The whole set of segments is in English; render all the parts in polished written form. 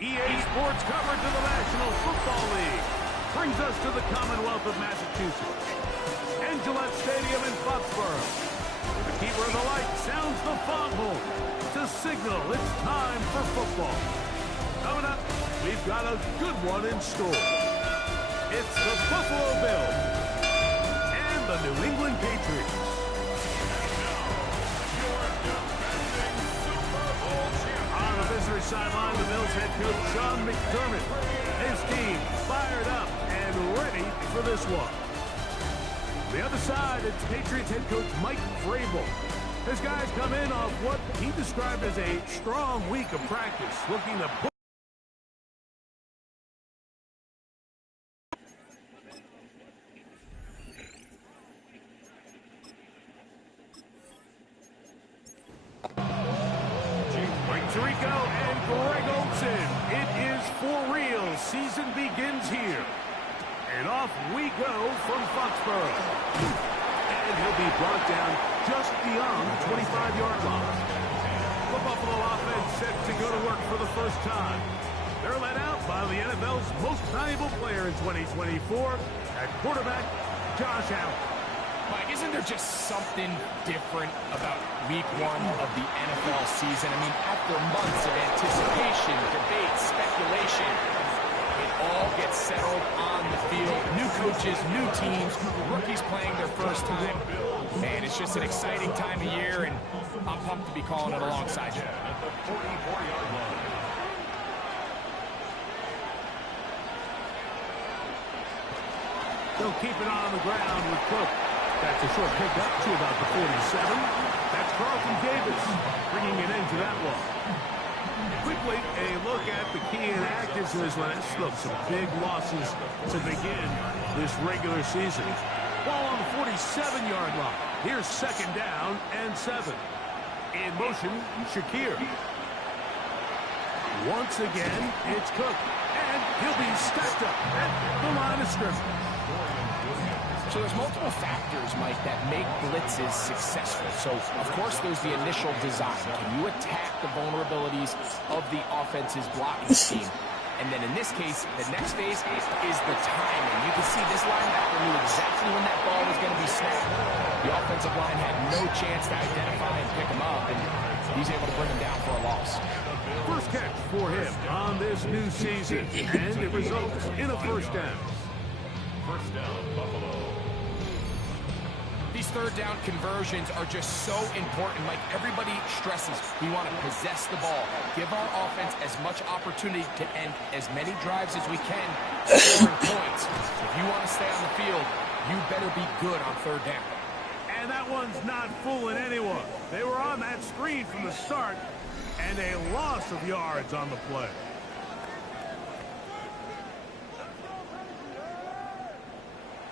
EA Sports coverage of the National Football League brings us to the Commonwealth of Massachusetts and Gillette Stadium in Foxborough. The keeper of the light sounds the foghorn to signal it's time for football. Coming up, we've got a good one in store. It's the Buffalo Bills and the New England Patriots. On the visitor sideline, the Bills head coach Sean McDermott. His team fired up and ready for this one. On the other side, it's Patriots head coach Mike Vrabel. His guys come in off what he described as a strong week of practice, looking to put season begins here. And off we go from Foxborough. And he'll be brought down just beyond the 25-yard line. The Buffalo offense set to go to work for the first time. They're led out by the NFL's most valuable player in 2024 at quarterback, Josh Allen. Mike, isn't there just something different about week one of the NFL season? I mean, after months of anticipation, debate, speculation, it all gets settled on the field. New coaches, new teams, rookies playing their first time. Man, it's just an exciting time of year, and I'm pumped to be calling it alongside you. They'll keep it on the ground with Cook. That's a short pickup to about the 47. That's Carlton Davis bringing an end to that one. Quickly, a look at the key inactives in this list. Look, some big losses to begin this regular season. Ball on the 47-yard line. Here's second down and 7. In motion, Shakir. Once again, it's Cook. And he'll be stacked up at the line of scrimmage. So there's multiple factors, Mike, that make blitzes successful. So, of course, there's the initial design. Can you attack the vulnerabilities of the offense's blocking scheme? And then in this case, the next phase is the timing. You can see this linebacker knew exactly when that ball was going to be snapped. The offensive line had no chance to identify and pick him up, and he's able to bring him down for a loss. First catch for him on this new season, and it results in a first down. First down, Buffalo. These third down conversions are just so important. Like everybody stresses, we want to possess the ball, give our offense as much opportunity to end as many drives as we can, scoring points. If you want to stay on the field, you better be good on third down. And that one's not fooling anyone. They were on that screen from the start, and a loss of yards on the play.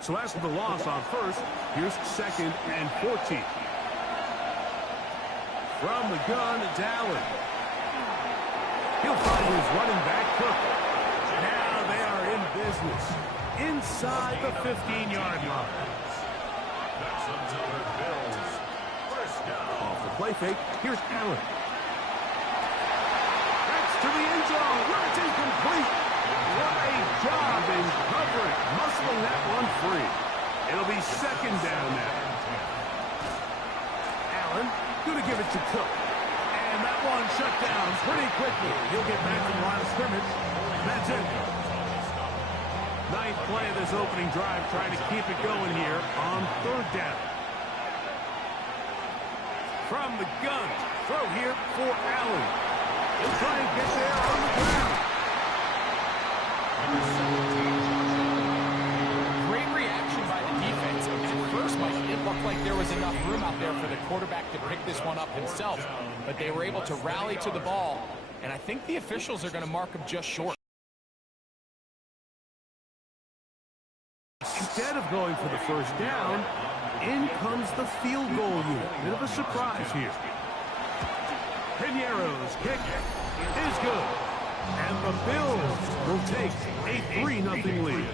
So after the loss on first, here's second and 14. From the gun, it's Allen. He'll find his running back, Cook. Now they are in business inside the 15-yard line. Off the play fake, here's Allen. That's to the end zone, where it's incomplete. What a job in covering, muscling that one free. It'll be second down now. Allen, going to give it to Cook. And that one shut down pretty quickly. He'll get back to the line of scrimmage. That's it. Ninth play of this opening drive, trying to keep it going here on third down. From the gun, throw here for Allen. He'll try and get there on the ground. Great reaction by the defense. At first, Mike, it looked like there was enough room out there for the quarterback to pick this one up himself. But they were able to rally to the ball, and I think the officials are going to mark him just short. Instead of going for the first down, in comes the field goal unit. Bit of a surprise here. Piñeiro's kick is good. And the Bills will take a 3-0 lead.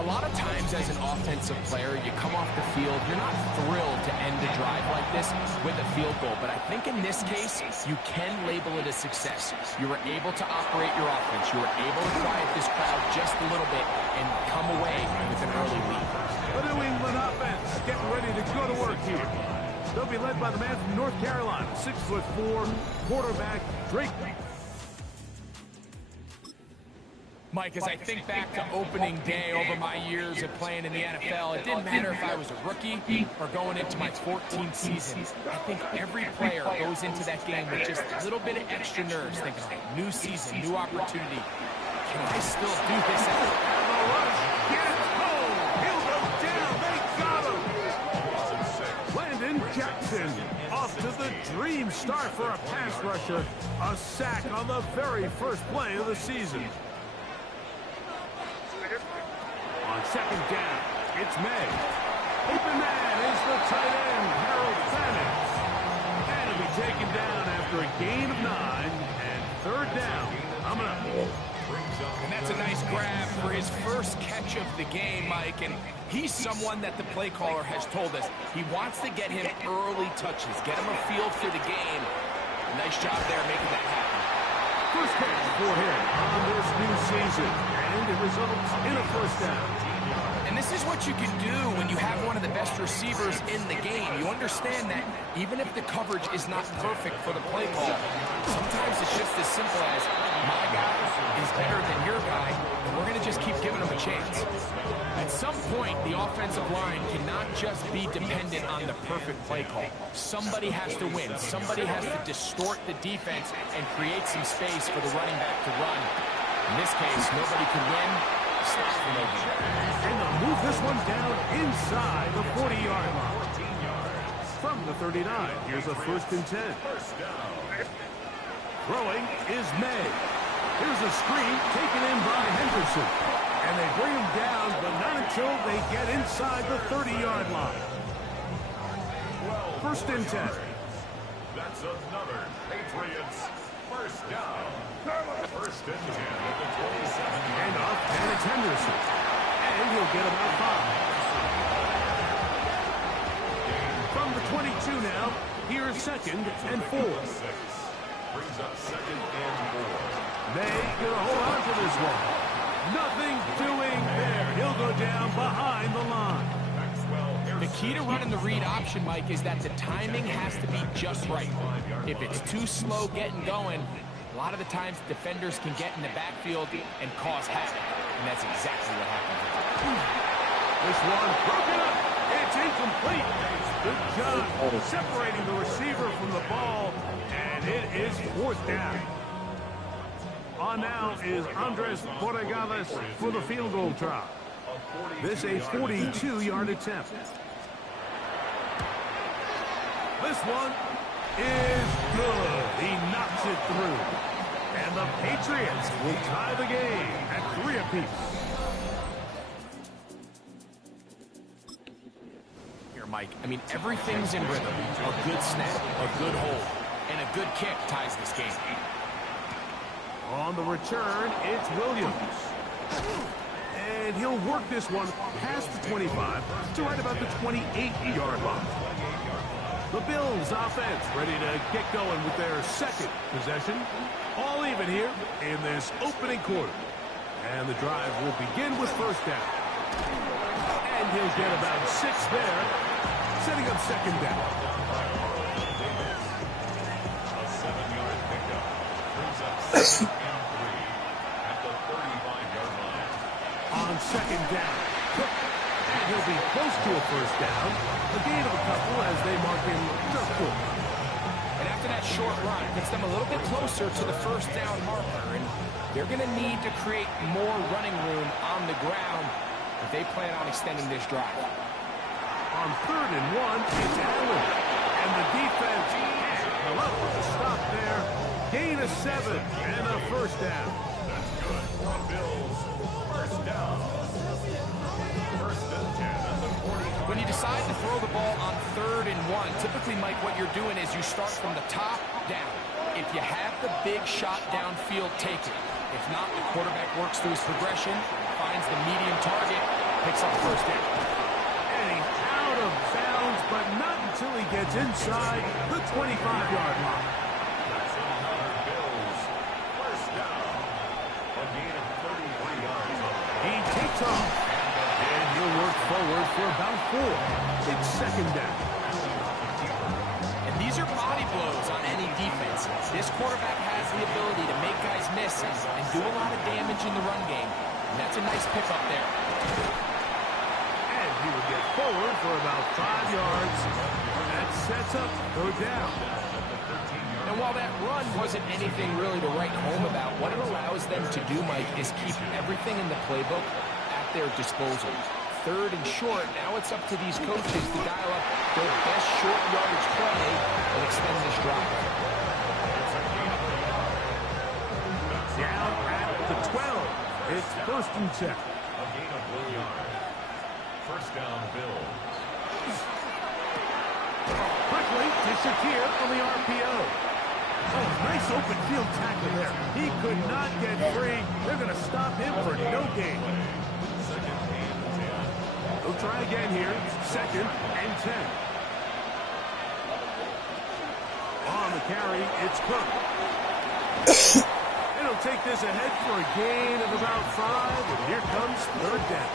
A lot of times as an offensive player, you come off the field, you're not thrilled to end a drive like this with a field goal. But I think in this case, you can label it a success. You were able to operate your offense. You were able to quiet this crowd just a little bit and come away with an early lead. The New England offense getting ready to go to work here. They'll be led by the man from North Carolina, 6'4", quarterback Drake. Mike, as I think back to opening day over my years of playing in the NFL, it didn't matter if I was a rookie or going into my 14th season. I think every player goes into that game with just a little bit of extra nerves, thinking, new season, new opportunity. Can I still do this? Get it home! He'll go down! They got him! Landon Jackson off to the dream start for a pass rusher. A sack on the very first play of the season. On second down, it's May. Open man is the tight end, Harold Fannis. And he'll be taken down after a gain of 9 and third down. Coming up. And that's a nice grab for his first catch of the game, Mike. And he's someone that the play caller has told us he wants to get him early touches, get him a feel for the game. Nice job there making that happen. First catch for him on this new season, and it results in a first down. And this is what you can do when you have one of the best receivers in the game. You understand that even if the coverage is not perfect for the play call, sometimes it's just as simple as my guy is better than your guy, and we're going to just keep giving him a chance. At some point, the offensive line cannot just be dependent on the perfect play call. Somebody has to win. Somebody has to distort the defense and create some space for the running back to run. In this case, nobody can win. Stop for no gain. And they'll move this one down inside the 40-yard line. From the 39, here's a 1st and 10. Throwing is May. Here's a screen taken in by Henderson. And they bring him down, but not until they get inside the 30-yard line. 1st and 10. That's another Patriots first down. First and 10 at the 27. And off, and it's Henderson. And he'll get about 5. From the 22 now, here's 2nd and 4. Brings up 2nd and 4. May gonna hold on to this one. Nothing doing there. He'll go down behind the line. The key to running the read option, Mike, is that the timing has to be just right. If it's too slow getting going, a lot of the times defenders can get in the backfield and cause havoc. And that's exactly what happened. This one broken up. It's incomplete. Good job separating the receiver from the ball. And it is 4th down. On now is Andres Borregales for the field goal try. This a 42-yard attempt. This one is good. He knocks it through. And the Patriots will tie the game at 3 apiece. Here, Mike, I mean, everything's in rhythm. A good snap, a good hold, and a good kick ties this game. On the return, it's Williams. And he'll work this one past the 25 to right about the 28-yard line. The Bills offense ready to get going with their 2nd possession. All even here in this opening quarter. And the drive will begin with 1st down. And he'll get about 6 there, setting up 2nd down. A 7-yard pickup. Brings up 2nd and 3 at the 35-yard line. On 2nd down, Cook. And he'll be close to a 1st down. A gain of a couple as they mark him just short. And after that short run, it gets them a little bit closer to the 1st down marker. And they're going to need to create more running room on the ground if they plan on extending this drive. On 3rd and 1, it's Allen. And the defense can't up with a stop there. Gain of 7 and a 1st down. That's good. The Bills first down. 1st and 10 at the 40. When you decide to throw the ball on 3rd and 1, typically, Mike, what you're doing is you start from the top down. If you have the big shot downfield, take it. If not, the quarterback works through his progression, finds the medium target, Picks up the first down. And he's out of bounds, but not until he gets inside the 25-yard line. That's another Bills first down. A gain of 33 yards. He takes off, and he'll work forward for about 4. It's second down. And these are body blows on any defense. This quarterback has the ability to make guys miss and do a lot of damage in the run game. And that's a nice pickup there. And he will get forward for about 5 yards. That sets up third down. And while that run wasn't anything really to write home about, what it allows them to do, Mike, is keep everything in the playbook at their disposal. Third and short, now it's up to these coaches to dial up their best short yardage play and extend this drive. Down at the 12. It's first and 10. A gain of 1 yard. First down, Bills. Quickly to Shakir on the RPO. Oh, nice open field tackle there. He could not get free. They're going to stop him for no gain. They'll try again here. Second and 10. On the carry, it's Cook. And he'll take this ahead for a gain of about 5. And here comes third down.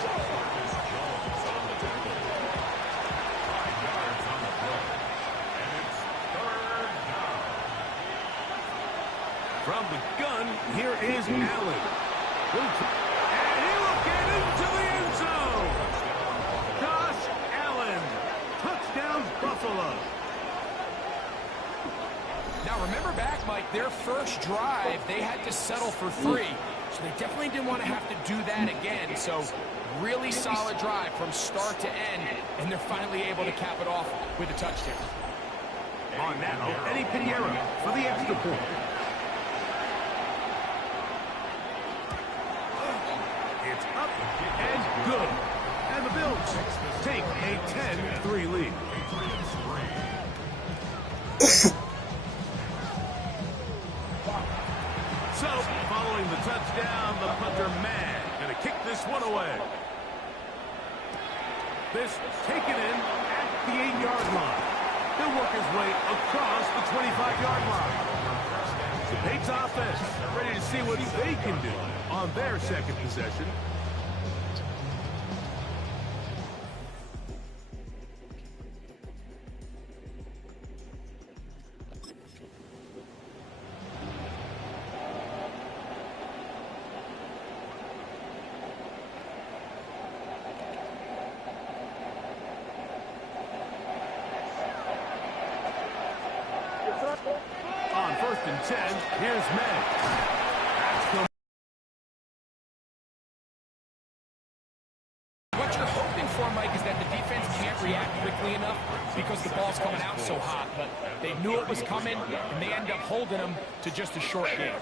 From the gun, here is Allen. And he will get into the end zone. Josh Allen. Touchdown, Buffalo. Now remember back, Mike, their first drive, they had to settle for 3. So they definitely didn't want to have to do that again. So really solid drive from start to end. And they're finally able to cap it off with a touchdown. On now, Eddie Pinheiro for the extra point. It's up and good. And the Bills take a 10-3 lead. So, following the touchdown, the punter man going to kick this one away. This taken in at the 8-yard line. He'll work his way across the 25-yard line. The Patriots offense ready to see what they can do on their second possession. On first and 10, here's May. What you're hoping for, Mike, is that the defense can't react quickly enough because the ball's coming out so hot. But they knew it was coming, and they end up holding them to just a short game.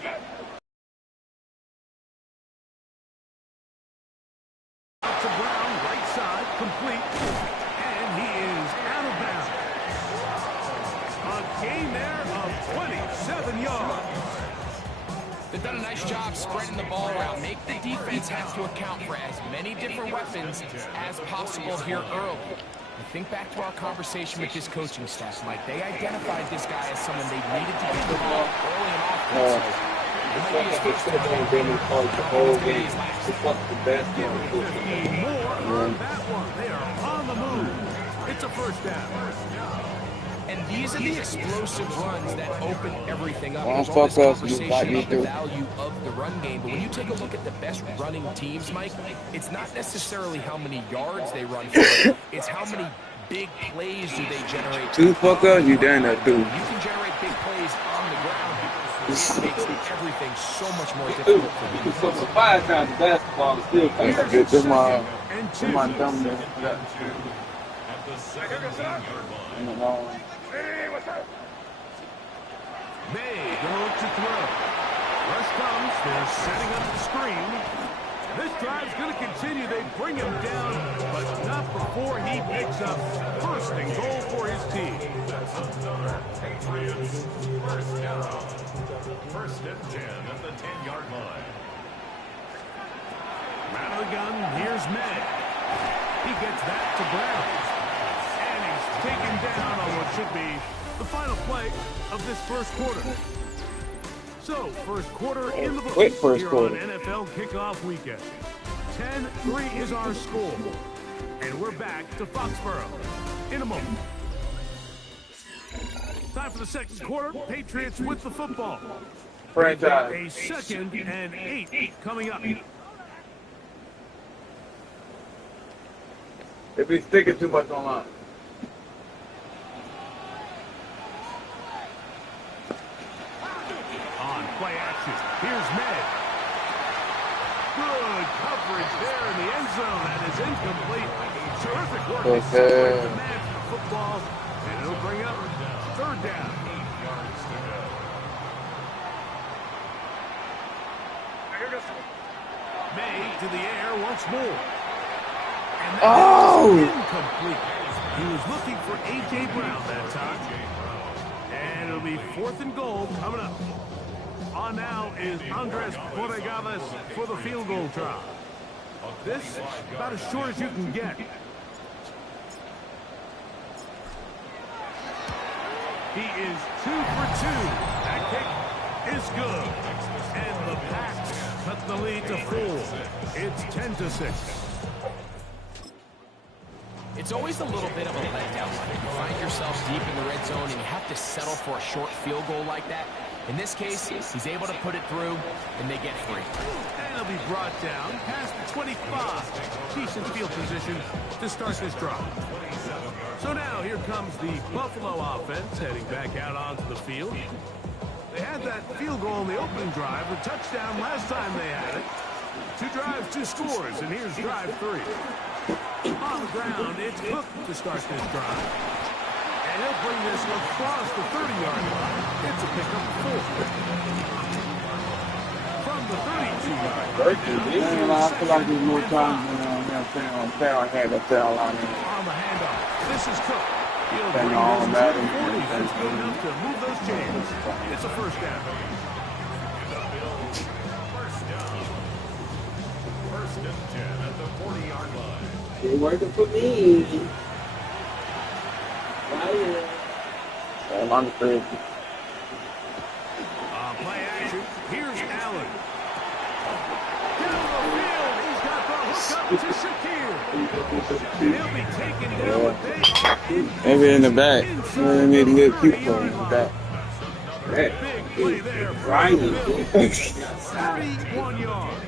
To Brown, right side, complete. And he is out of bounds. A gain there of 27 yards. They've done a nice job spreading the ball around. Make the defense have to account for as many different weapons as possible here early. And think back to our conversation with this coaching staff, Mike. They identified this guy as someone they needed to get the ball early and often. So it might be his first time. More on that one. They are on the move. It's a first down. And these are the explosive runs that open everything up. Don't There's all this fuck us, you conversation got me about the through. value of the run game. But when you take a look at the best running teams, Mike, it's not necessarily how many yards they run for. It's how many big plays do they generate. Two fuck us, you done that too. You can generate big plays on the ground. It makes everything so much more difficult for You you. can fuck with 5 times the basketball and still can't get this my dumb there. At the 17-yard line. May going to throw. Rush comes. They're setting up the screen. This drive's going to continue. They bring him down, but not before he picks up first and goal for his team. Patriots first down. First and 10 at the 10-yard line. Out of the gun, here's May. He gets that to Brown. And he's taken down on what should be the final play of this first quarter. So, first quarter in the books Quick first here quarter. on NFL Kickoff Weekend. 10-3 is our score. And we're back to Foxborough in a moment. Time for the second quarter. Patriots with the football. Franchise. A 2nd and 8 coming up. If he's sticking too much online. On play action. Here's Med. Good coverage there in the end zone. That is incomplete. Terrific work to separate the man from the football. And it'll bring up 3rd down. May to the air once more. And that is incomplete. He was looking for A.J. Brown that time. And it'll be 4th and goal coming up. On now is Andres Borregales for the field goal try. This about as short as you can get. He is 2 for 2. That kick is good. And the Pats cut the lead to 4. It's 10-6. It's always a little bit of a letdown when you find yourself deep in the red zone and you have to settle for a short field goal like that. In this case, he's able to put it through, and they get free. And he'll be brought down past the 25. Decent field position to start this drive. So now here comes the Buffalo offense heading back out onto the field. They had that field goal in the opening drive, the touchdown last time they had it. 2 drives, 2 scores, and here's drive 3. On the ground, it's Cook to start this drive. And he'll bring this across the 30-yard line. It's a pickup 4. From the 32-yard line. I feel like there's more time than I had that tail on it. On the handoff. This is Cook. He'll And bring all this that to the and 40. everything. That's good enough to move those chains. It's a 1st down. First and 10 at the 40-yard line. They working for me. I'm on the field. Play action. Here's Allen. Down the field. He's got the hook up to Shakir. He'll be taken down, but they are in. Maybe in the back. We need to get cute for in the back. Big play there. Right. 31 yards.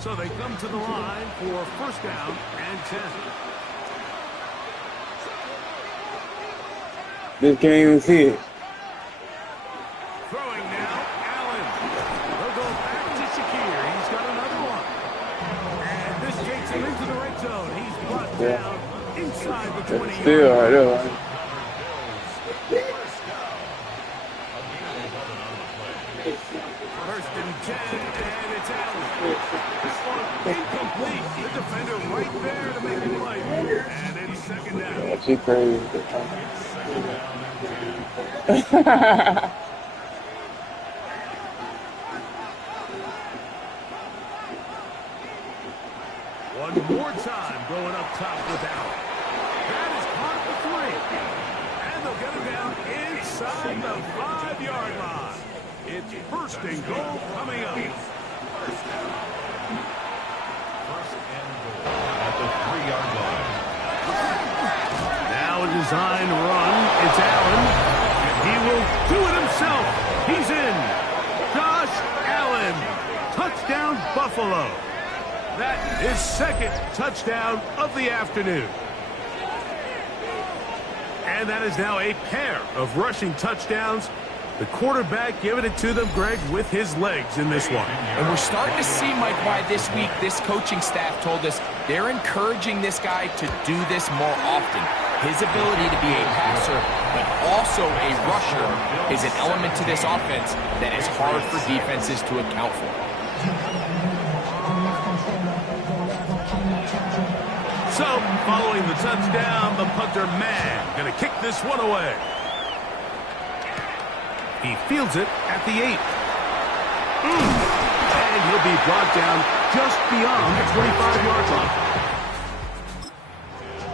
So they come to the line for 1st down and 10. Just can't even see it. Throwing now, Allen. They'll go back to Shakir. He's got another one. And this takes him into the red zone. He's brought down inside the 20-yard line. Still right there. Right? First and 10, and it's Allen. This one incomplete. The defender right there to make it play. And it's 2nd down. Yeah, she crazy. One more time going up top with Allen. That is caught at the 3. And they'll get him down inside the 5-yard line. It's 1st and goal coming up. First and goal at the 3-yard line. Now a design run. It's Allen. And he will do it himself. He's in. Josh Allen. Touchdown, Buffalo. That is 2nd touchdown of the afternoon. And that is now a pair of rushing touchdowns. The quarterback giving it to them, Greg, with his legs in this one. And we're starting to see, Mike, why this week this coaching staff told us they're encouraging this guy to do this more often. His ability to be a passer, but also a rusher, is an element to this offense that is hard for defenses to account for. So, following the touchdown, the punter, Mann, going to kick this one away. He fields it at the 8. And he'll be brought down just beyond the 25-yard line.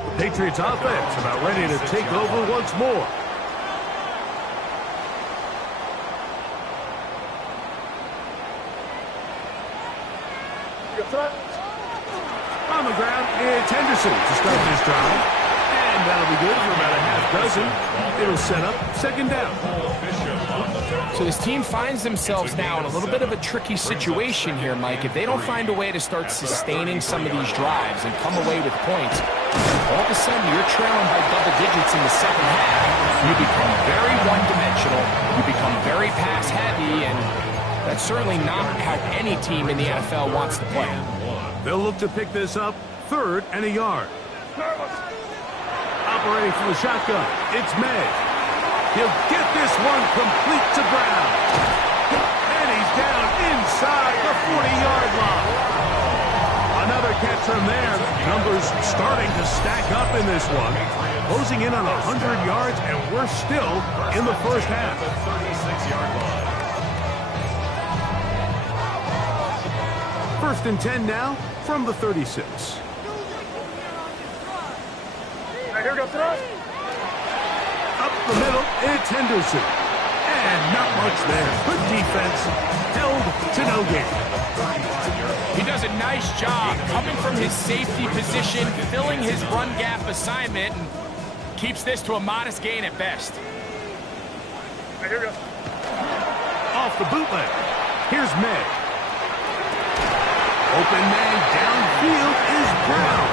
The Patriots offense about ready to take over once more. On the ground, it's Henderson to start this drive. And that'll be good for about a half dozen. It'll set up second down. So this team finds themselves now in a little bit of a tricky situation here, Mike. If they don't find a way to start sustaining some of these drives and come away with points, all of a sudden you're trailing by double digits in the second half. You become very one-dimensional. You become very pass-heavy, and that's certainly not how any team in the NFL wants to play. They'll look to pick this up, 3rd and a yard. Operating from the shotgun, it's May. He'll get this one complete to Brown. And he's down inside the 40-yard line. Another catch from there. Numbers starting to stack up in this one. Closing in on 100 yards, and we're still in the first half. 36-yard line. 1st and 10 now from the 36. Here we go, throw. Up the middle, it's Henderson. And not much there. Good defense. Held to no gain. He does a nice job coming from his safety position, filling his run gap assignment, and keeps this to a modest gain at best. Here we go. Off the bootleg. Here's May. Open man downfield is Brown.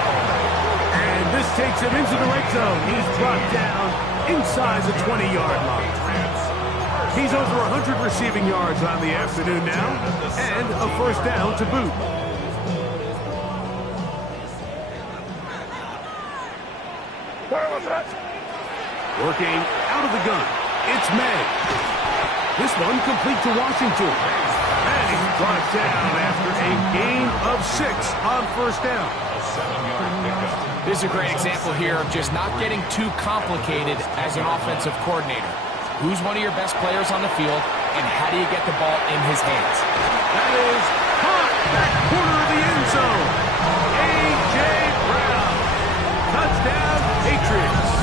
And this takes him into the red zone. He's dropped down inside the 20-yard line. He's over 100 receiving yards on the afternoon now, and a first down to boot. Working out of the gun, it's May. This one complete to Washington. And he's brought down after a gain of 6 on first down. This is a great example here of just not getting too complicated as an offensive coordinator. Who's one of your best players on the field, and how do you get the ball in his hands? That is caught back corner of the end zone. A.J. Brown. Touchdown, Patriots.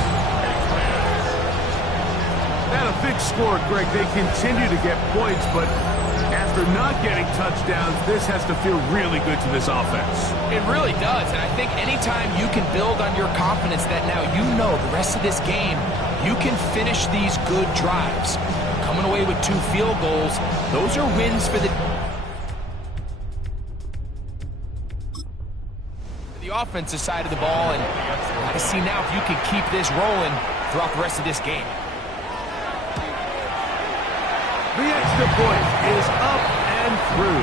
And a big score, Greg. They continue to get points, but after not getting touchdowns, this has to feel really good to this offense. It really does, and I think anytime you can build on your confidence that now you know the rest of this game, you can finish these good drives. Coming away with 2 field goals, those are wins for the offensive side of the ball, and got to see now if you can keep this rolling throughout the rest of this game. The extra point is up and through.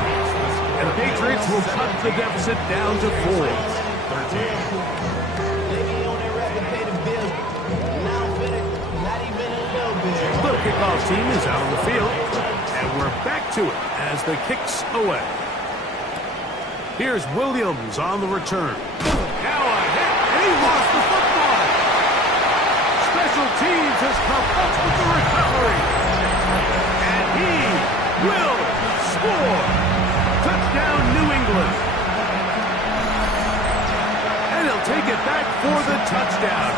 And the Patriots will cut the deficit down to 4. The kickoff team is out on the field. And we're back to it as the kick's away. Here's Williams on the return. Now a hit, and he lost the football. Special teams has come up with the recovery. And he will score. Touchdown, New England. And he'll take it back for the touchdown.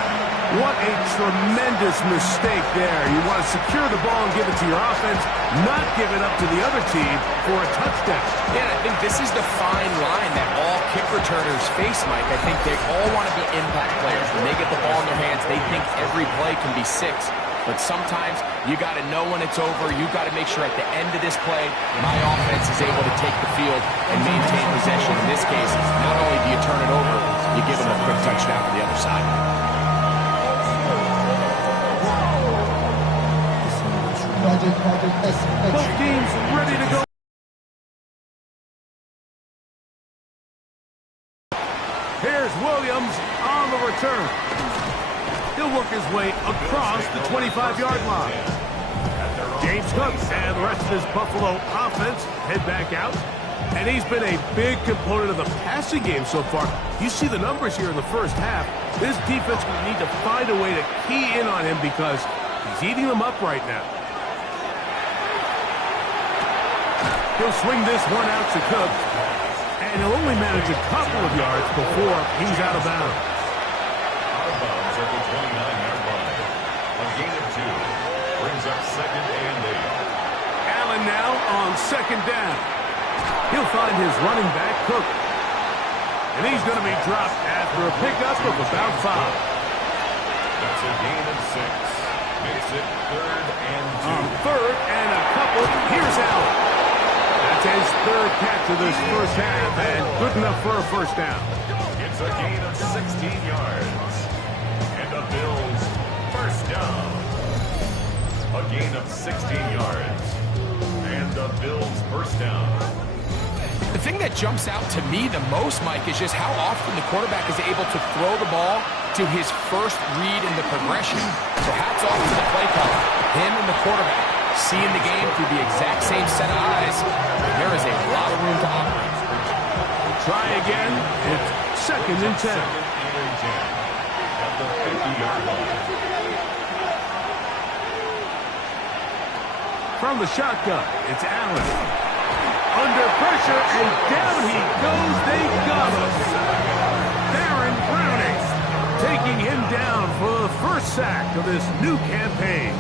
What a tremendous mistake there. You want to secure the ball and give it to your offense, not give it up to the other team for a touchdown. Yeah, I think this is the fine line that all kick returners face, Mike. I think they all want to be impact players. When they get the ball in their hands, they think every play can be 6. But sometimes you got to know when it's over. You got to make sure at the end of this play, my offense is able to take the field and maintain possession. In this case, not only do you turn it over, you give them a quick touchdown on the other side. Both teams ready to go. Here's Williams on the return. He'll work his way across the 25-yard line. James Cook and the rest of his Buffalo offense head back out. And he's been a big component of the passing game so far. You see the numbers here in the first half. This defense will need to find a way to key in on him because he's eating them up right now. He'll swing this one out to Cook. And and he'll only manage a couple of yards before he's out of bounds. Out of bounds at the 29-yard line. A gain of 2 brings up 2nd and 8. Allen now on 2nd down. He'll find his running back, Cook. And he's going to be dropped after a pickup of about 5. That's a gain of 6. Makes it 3rd and 2. On 3rd and a couple, here's Allen. That's his 3rd catch of this first half, and good enough for a first down. It's a gain of 16 yards. And the Bills first down. A gain of 16 yards. And the Bills first down. The thing that jumps out to me the most, Mike, is just how often the quarterback is able to throw the ball to his first read in the progression. So hats off to the play caller. Him and the quarterback seeing the game through the exact same set of eyes. There is a lot of room to operate. Try again. It's 2nd and 10. 2nd and 10 at the 50-yard line. From the shotgun, it's Allen. Under pressure, and down he goes. They got him. Darren Browning taking him down for the first sack of this new campaign.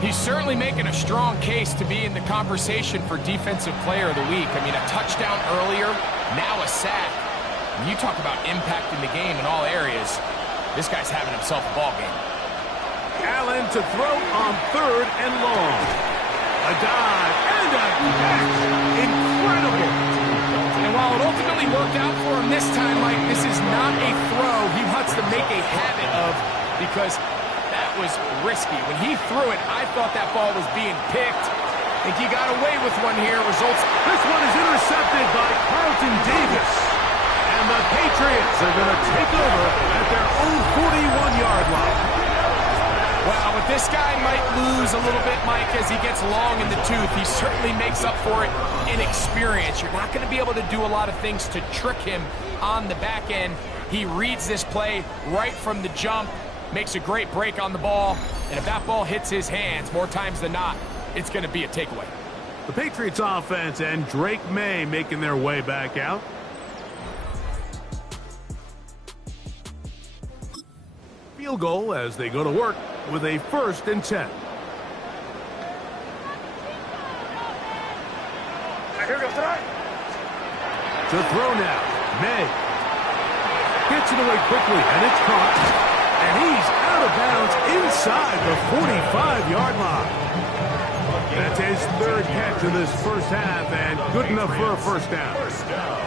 He's certainly making a strong case to be in the conversation for Defensive Player of the Week. I mean, a touchdown earlier, now a sack. When you talk about impacting the game in all areas, this guy's having himself a ball game. Allen to throw on 3rd and long. A dive and a catch. Incredible. And while it ultimately worked out for him this time, Mike, this is not a throw he wants to make a habit of, because that was risky. When he threw it, I thought that ball was being picked. I think he got away with one here. Results. This one is intercepted by Carlton Davis. And the Patriots are going to take over at their own 41-yard line. Wow, but this guy might lose a little bit, Mike, as he gets long in the tooth. He certainly makes up for it in experience. You're not going to be able to do a lot of things to trick him on the back end. He reads this play right from the jump, makes a great break on the ball, and if that ball hits his hands more times than not, it's going to be a takeaway. The Patriots offense and Drake May making their way back out. Field goal as they go to work with a 1st and 10. Here goes tonight. To throw now, May. Gets it away quickly, and it's caught. And he's out of bounds inside the 45-yard line. That's his 3rd catch of this first half, and good enough for a first down. First down.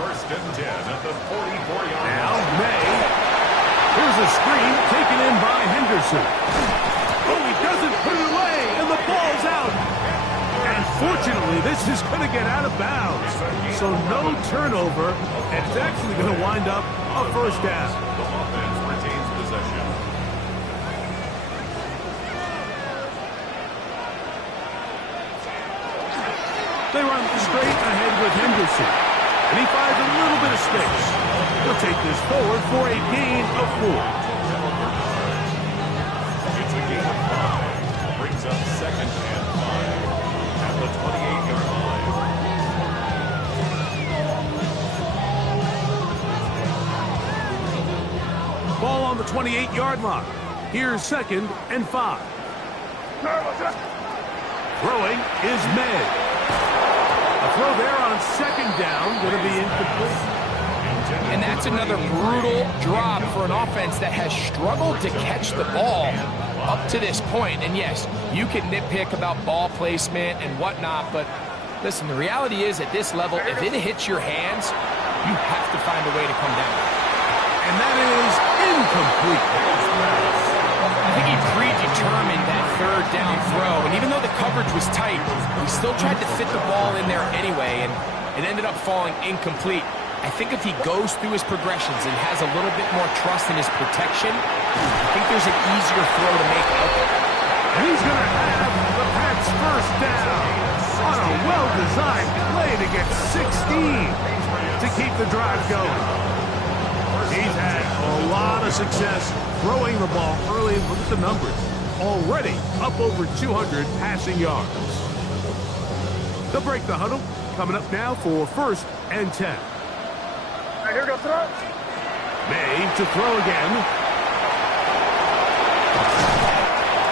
1st and 10 at the 44-yard line. Now, May. Here's a screen taken in by Henderson. Oh, he doesn't put it away, and the ball's out. And fortunately, this is going to get out of bounds. So no turnover, and it's actually going to wind up a first down. The offense retains possession. They run straight ahead with Henderson, and he finds a little bit of space. He'll take this forward for a gain of 4. It's a gain of 5. Brings up 2nd and 5 at the 28-yard line. Ball on the 28-yard line. Here's 2nd and 5. Throwing is May. A throw there on 2nd down, going to be incomplete. And that's another brutal drop for an offense that has struggled to catch the ball up to this point. And yes, you can nitpick about ball placement and whatnot, but listen, the reality is at this level, if it hits your hands, you have to find a way to come down. And that is incomplete. I think he predetermined that 3rd down throw, and even though the coverage was tight, he still tried to fit the ball in there anyway, and it ended up falling incomplete. I think if he goes through his progressions and has a little bit more trust in his protection, I think there's an easier throw to make out there. And he's going to have the Pats first down on a well-designed play to get 16 to keep the drive going. He's had a lot of success throwing the ball early. Look at the numbers. Already up over 200 passing yards. They'll break the huddle. Coming up now for 1st and 10. Right, here we go, throw. May to throw again.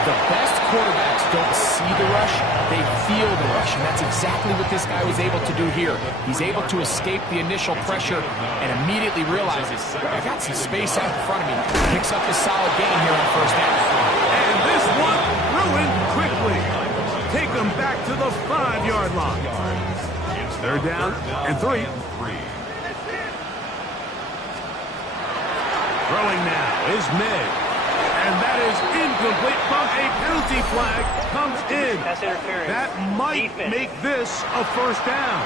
The best quarterbacks don't see the rush, they feel the rush, and that's exactly what this guy was able to do here. He's able to escape the initial pressure and immediately realizes, I got some space out in front of me. Picks up a solid gain here on 1st down. And this one ruined quickly. Take them back to the 5-yard line. It's 3rd down and 3. Throwing now is May. And that is incomplete, but a penalty flag comes in. That's interference. That might make this a 1st down.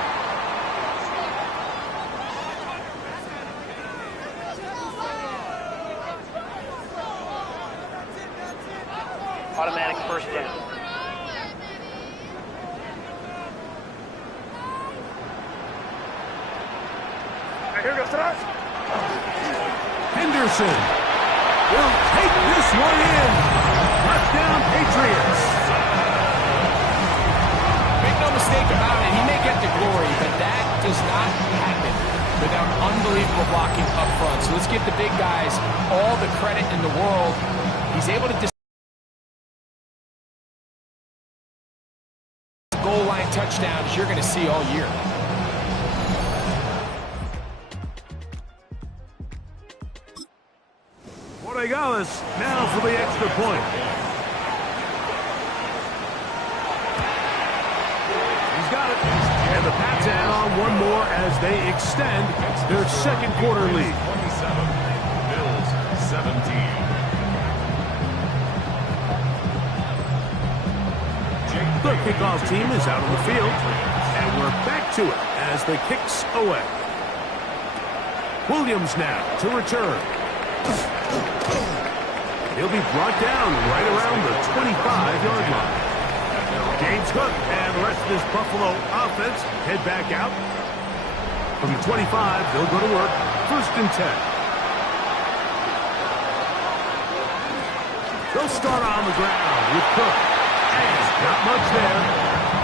Automatic 1st down. Right, here we go, throw. Henderson will take this one in. Touchdown, Patriots. Make no mistake about it, he may get the glory, but that does not happen without unbelievable blocking up front. So let's give the big guys all the credit in the world. He's able to goal line touchdowns you're going to see all year. Borregales now for the extra point. He's got it. And the Pats add on one more as they extend their 2nd quarter lead. 27, Bills 17. The kickoff team is out on the field, and we're back to it as the kicks away. Williams now to return. He'll be brought down right around the 25-yard line. James Cook and the rest of this Buffalo offense head back out. From the 25, they'll go to work. 1st and 10. They'll start on the ground with Cook. And not much there.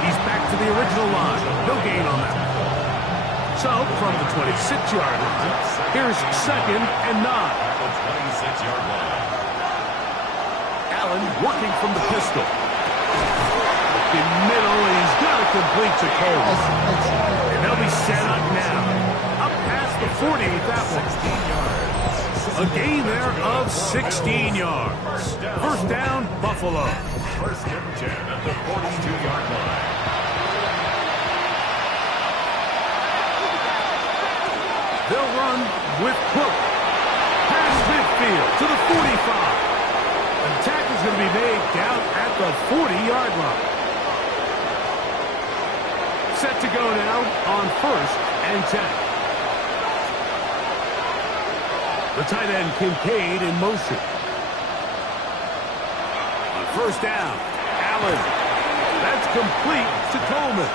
He's back to the original line. No gain on that. So, from the 26-yard line, here's 2nd and 9. The 26-yard line. Allen working from the pistol. In middle, he's got to complete to Cole. And they'll be set up now. Up past the 40 with that one. 16 yards. A gain there of 16 yards. 1st down, Buffalo. 1st and 10 at the 42-yard line. They'll run with Cook. Past midfield to the 45. An attack is going to be made down at the 40-yard line. Set to go now on 1st and 10. The tight end Kincaid in motion. On 1st down, Allen. That's complete to Coleman.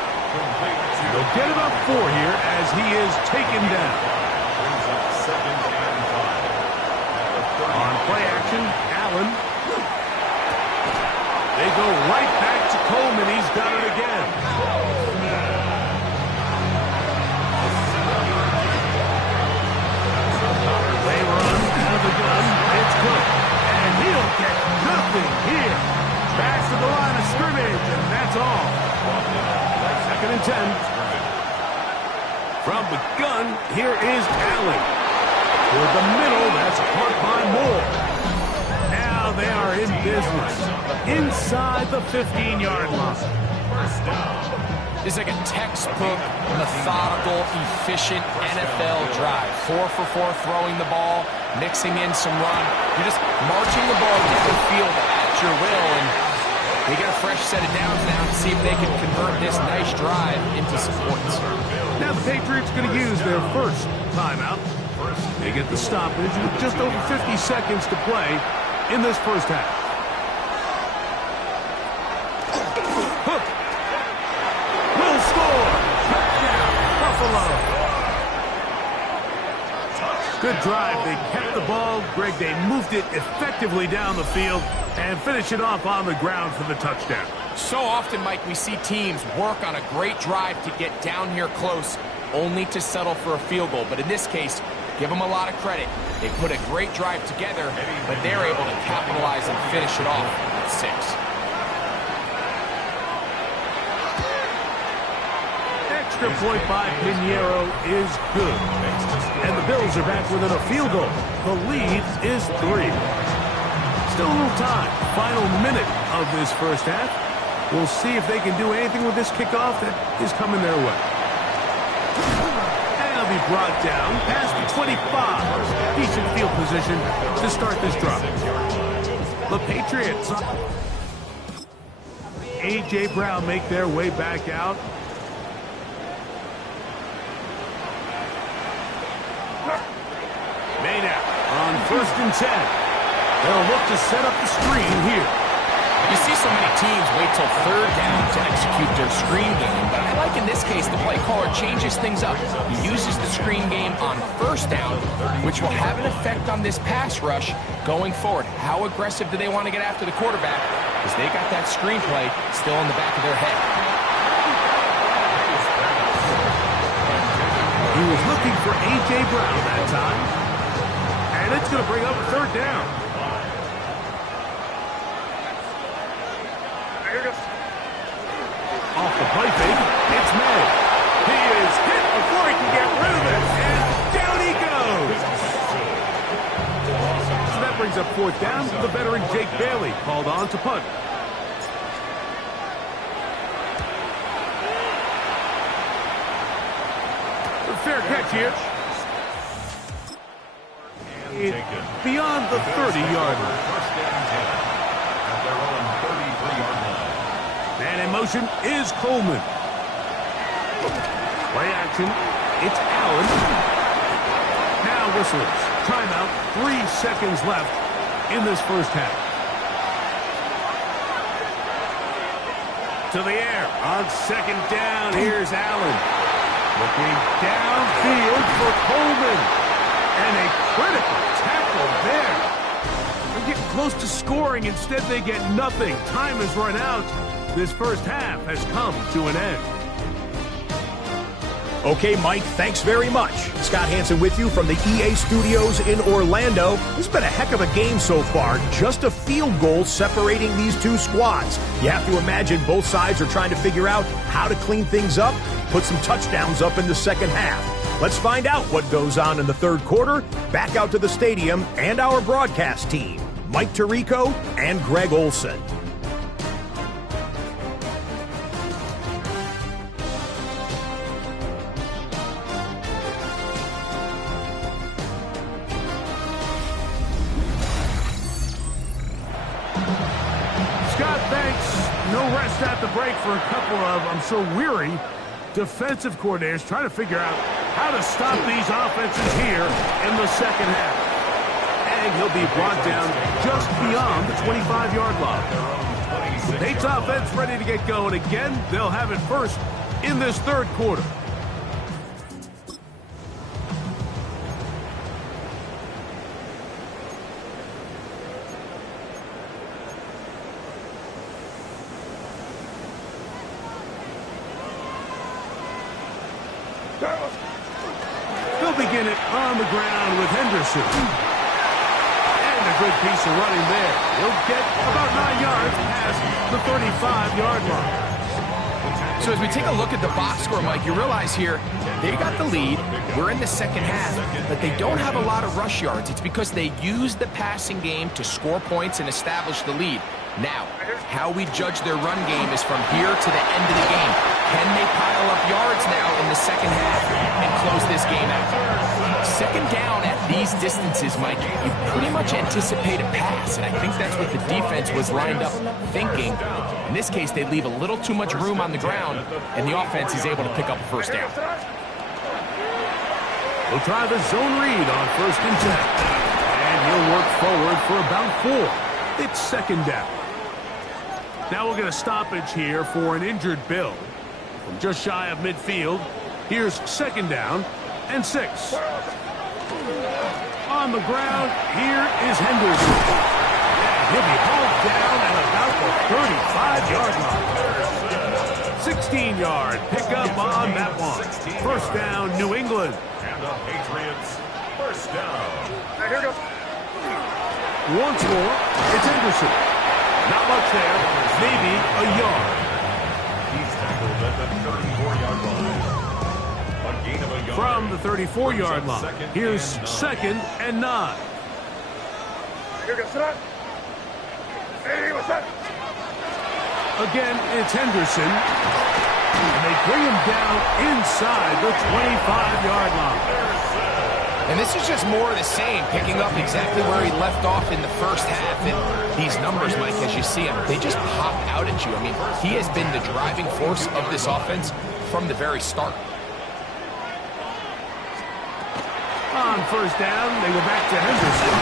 They'll get about 4 here as he is taken down. Brings up 2nd and 5. On play action, Allen. They go right back to Coleman. He's got it again. They run out of the gun. It's Cook. And he'll get nothing here. Back to the line of scrimmage, and that's all. 2nd and 10. From the gun, here is Allen. Toward the middle, that's caught by Moore. Now they are in business. Inside the 15-yard line. 1st down. It's like a textbook, methodical, efficient NFL drive. 4 for 4 throwing the ball, mixing in some run. You're just marching the ball down the field at your will, and they get a fresh set of downs now to see if they can convert this nice drive into some points. Now the Patriots going to use their 1st timeout. They get the stoppage with just over 50 seconds to play in this 1st half. Hook will score. Touchdown, Buffalo. Good drive. They kept the ball. Greg, they moved it effectively down the field and finish it off on the ground for the touchdown. So often, Mike, we see teams work on a great drive to get down here close, only to settle for a field goal. But in this case, give them a lot of credit. They put a great drive together, but they're able to capitalize and finish it off with 6. Extra point by Pinheiro is good. And the Bills are back within a field goal. The lead is 3. Still a little time. Final minute of this first half. We'll see if they can do anything with this kickoff that is coming their way. And it'll be brought down past the 25. Decent field position to start this drive. The Patriots. A.J. Brown make their way back out. Maynard on 1st and 10. They'll look to set up the screen here. You see so many teams wait till 3rd down to execute their screen game, but I like in this case the play caller changes things up. He uses the screen game on 1st down, which will have an effect on this pass rush going forward. How aggressive do they want to get after the quarterback? Because they got that screen play still in the back of their head. He was looking for A.J. Brown that time. And it's going to bring up 3rd down. Off the play fake, it's May. He is hit before he can get rid of it, and down he goes. So that brings up 4th down. The veteran Jake Bailey called on to punt. Fair catch here. Beyond the 30-yard line. Man in motion is Coleman. Play action. It's Allen. Now whistles. Timeout. 3 seconds left in this first half. To the air. On 2nd down, here's Allen. Looking downfield for Coleman. And a critical tackle there. They're getting close to scoring. Instead, they get nothing. Time has run out. This first half has come to an end. Okay, Mike, thanks very much. Scott Hansen with you from the EA Studios in Orlando. This has been a heck of a game so far. Just a field goal separating these two squads. You have to imagine both sides are trying to figure out how to clean things up, put some touchdowns up in the second half. Let's find out what goes on in the 3rd quarter. Back out to the stadium and our broadcast team, Mike Tirico and Greg Olson. At the break for a couple of, I'm sure, weary defensive coordinators trying to figure out how to stop these offenses here in the second half. And he'll be brought down just beyond the 25-yard line. The Patriots offense ready to get going again. They'll have it first in this 3rd quarter. They'll begin it on the ground with Henderson. And a good piece of running there. He'll get about 9 yards past the 35-yard line. So as we take a look at the box score, Mike, you realize here they got the lead. We're in the second half, but they don't have a lot of rush yards. It's because they use the passing game to score points and establish the lead. Now, how we judge their run game is from here to the end of the game. Can they pile up yards now in the second half and close this game out? Second down at these distances, Mike, you pretty much anticipate a pass, and I think that's what the defense was lined up thinking. In this case, they leave a little too much room on the ground, and the offense is able to pick up a first down. We'll try the zone read on 1st and 10. And he'll work forward for about 4. It's 2nd down. Now we'll get a stoppage here for an injured Bill. From just shy of midfield, here's 2nd down and 6. On the ground, here is Henderson. And he'll be hauled down at about the 35-yard line. 16-yard pickup on that one. First down, New England. And the Patriots, first down. Now here goes. Once more, it's Henderson. Not much there, maybe a yard. He's tackled at the 34-yard line. A gain of a yard. From the 34-yard line, here's second and 9. Here goes. Hey, what's that? Again, it's Henderson. And they bring him down inside the 25-yard line. And this is just more of the same, picking up exactly where he left off in the first half. And these numbers, Mike, as you see them, they just pop out at you. I mean, he has been the driving force of this offense from the very start. On first down, they go back to Henderson.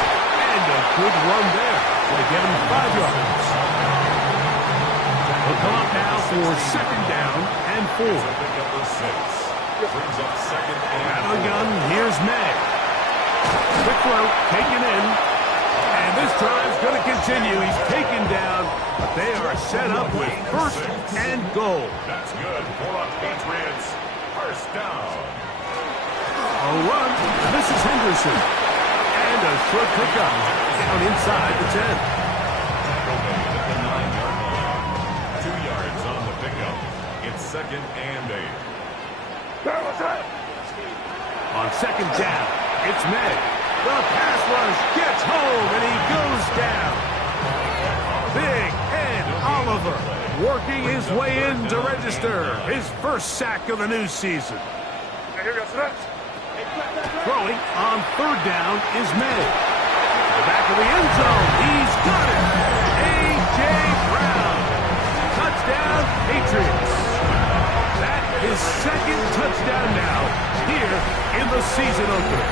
And a good run there. They give him 5 yards. They'll come up now for second down and 4. Brings up second Out of the and gun, here's May. Quick throw, taken in. And this drive's going to continue. He's taken down, but they are set up with first and goal. that's good for a Patriots. First down. A run, this is Henderson. And a short pickup down inside the 10. Tackle made at the 9-yard line. 2 yards on the pickup. It's second and 8. What's that? On second down, it's May. The pass rush gets home, and he goes down. Big Ed Oliver working his way in to register his first sack of the new season. Now here goes. Throwing on third down is May. To the back of the end zone, he's got it. A.J. Brown. Touchdown, Patriots. That is second touchdown now here in the season opener.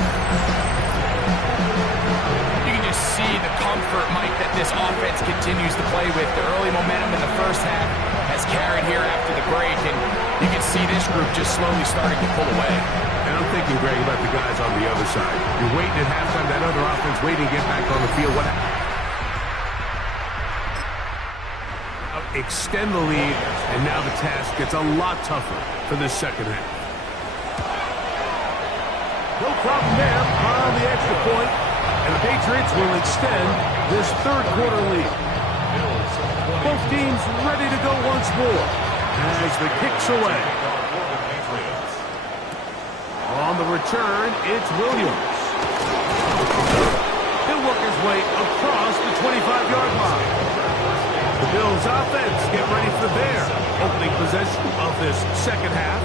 You can just see the comfort, Mike, that this offense continues to play with. The early momentum in the first half has carried here after the break, and you can see this group just slowly starting to pull away. And I'm thinking, Greg, about the guys on the other side. You're waiting at halftime, that other offense waiting to get back on the field. What happened? Extend the lead, and now the task gets a lot tougher for this second half. No problem there on the extra point, and the Patriots will extend this third quarter lead. Both teams ready to go once more as the kick's away. On the return, it's Williams. He'll work his way across the 25-yard line. The Bills offense get ready for their opening possession of this second half.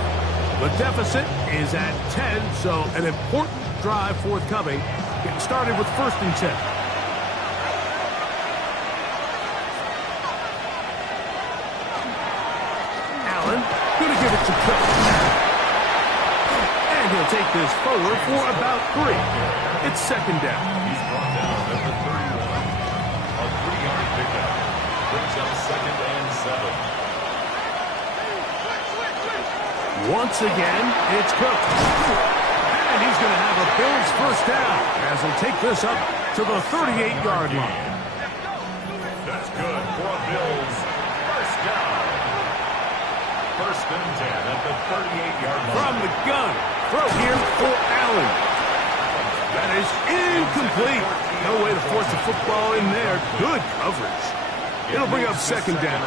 The deficit is at 10, so an important drive forthcoming. Getting started with first and 10. Allen, going to give it to Cook. And he'll take this forward for about 3. It's second down. He's brought down at the 31. A 3-yard pickup. Brings up second and 7. Once again, it's Cook. And he's going to have a Bills first down as he'll take this up to the 38-yard line. That's good for a Bills first down. First and 10 at the 38-yard line. From the gun, throw here for Allen. That is incomplete. No way to force the football in there. Good coverage. It'll bring up second down.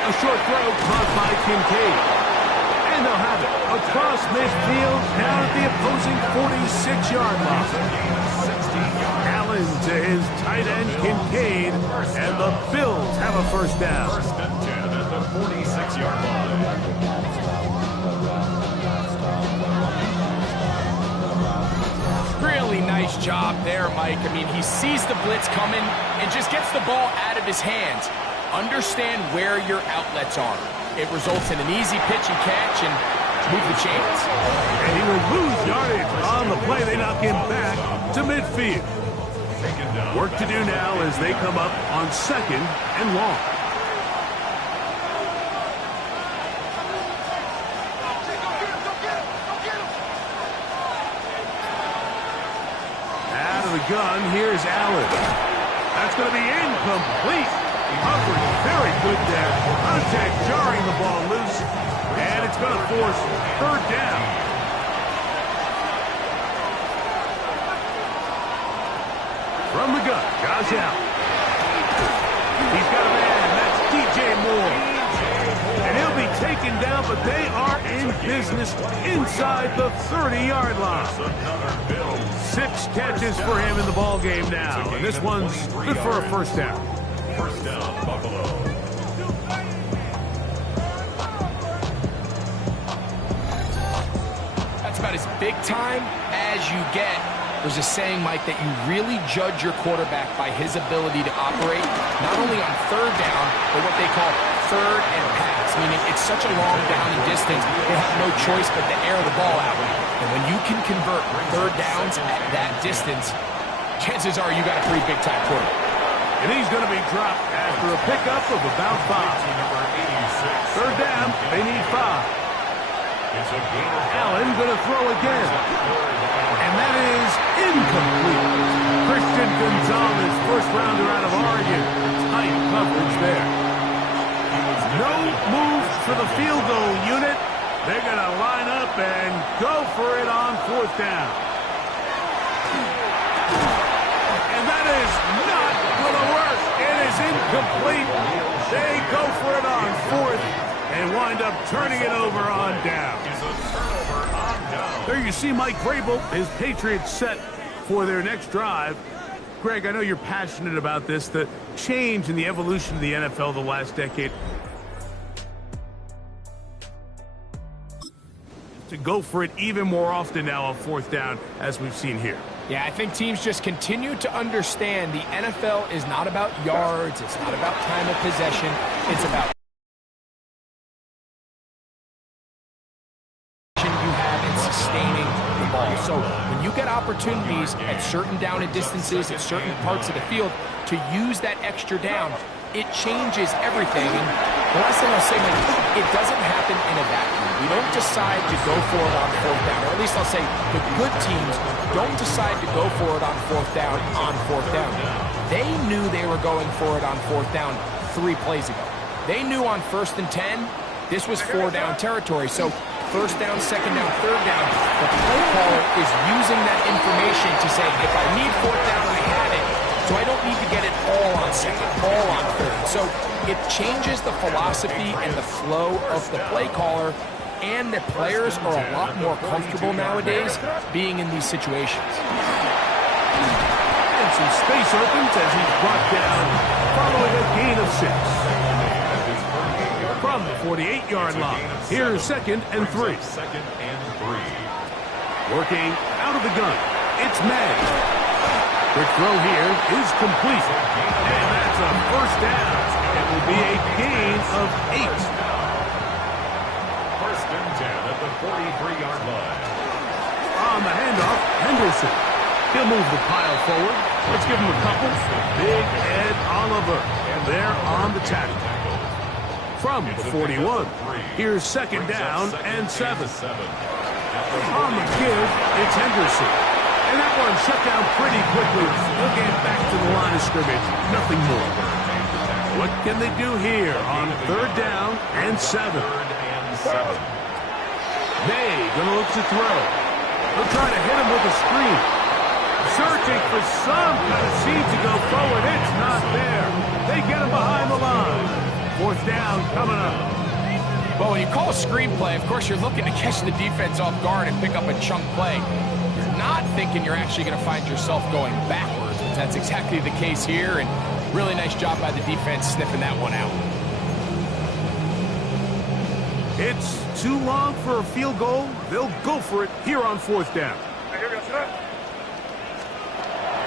A short throw caught by Kincaid. And they'll have it across midfield down at the opposing 46-yard line. Allen to his tight end Kincaid, and the Bills have a first down. First and 10 at the 46-yard line. Really nice job there, Mike. I mean, he sees the blitz coming and just gets the ball out of his hands. Understand where your outlets are. It results in an easy pitch and catch and move the chains. And he will lose yardage on the play. They knock him back to midfield. Work to do now as they come up on second and long. gun. Here's Allen. That's going to be incomplete. Coverage very good there. Contact jarring the ball loose. And it's going to force third down. From the gun, Josh Allen. He's got a man. That's DJ Moore. And he'll be taken down, but they are in business inside the 30-yard line. 6 catches for him in the ball game now. And this one's good for a first down. First down, Buffalo. That's about as big time as you get. There's a saying, Mike, that you really judge your quarterback by his ability to operate not only on third down, but what they call third and pass, meaning it's such a long down and distance, they have no choice but to air the ball out. And when you can convert third downs at that distance, chances are you got a pretty big-time quarterback. And he's going to be dropped after a pickup of about 5. Third down, they need 5. Allen going to throw again. And that is incomplete. Christian Gonzalez, first rounder out of Oregon. Tight coverage there. No move for the field goal unit. They're going to line up and go for it on fourth down. And that is not going to work. It is incomplete. They go for it on fourth and wind up turning it over on down. There you see Mike Vrabel, his Patriots set for their next drive. Greg, I know you're passionate about this, the change in the evolution of the NFL the last decade. To go for it even more often now on fourth down, as we've seen here. Yeah, I think teams just continue to understand the NFL is not about yards, it's not about time of possession, it's about you have in sustaining the ball. So when you get opportunities at certain down and distances, at certain parts of the field, to use that extra down, it changes everything. And the last thing I'll say, Mike, it doesn't happen in a vacuum. We don't decide to go for it on fourth down, or at least I'll say the good teams don't decide to go for it on fourth down They knew they were going for it on fourth down 3 plays ago. They knew on 1st and 10, this was 4-down territory. So first down, second down, third down, the play caller is using that information to say, if I need fourth down, I have it. So I don't need to get it all on second, all on third. So it changes the philosophy and the flow of the play caller, and the players are a lot more comfortable nowadays being in these situations. And some space opens as he's brought down following a gain of 6. From the 48-yard line, here's 2nd and 3. Working out of the gun, it's Madden. Quick throw here is complete. And that's a first down. It will be a gain of 8. 1st and 10 at the 43-yard line. On the handoff, Henderson. He'll move the pile forward. Let's give him a couple. Big Ed Oliver. And they're on the tackle. From the 41, here's 2nd down and 7. On the give, it's Henderson. And that one shut down pretty quickly. They'll get back to the line of scrimmage. Nothing more. What can they do here on 3rd down and 7? May gonna look to throw. They'll try to hit him with a screen. Searching for some kind of seed to go forward. It's not there. They get him behind the line. 4th down coming up. Well, when you call a screenplay, of course, you're looking to catch the defense off guard and pick up a chunk play. You're not thinking you're actually going to find yourself going backwards, but that's exactly the case here, and really nice job by the defense sniffing that one out. It's too long for a field goal. They'll go for it here on 4th down.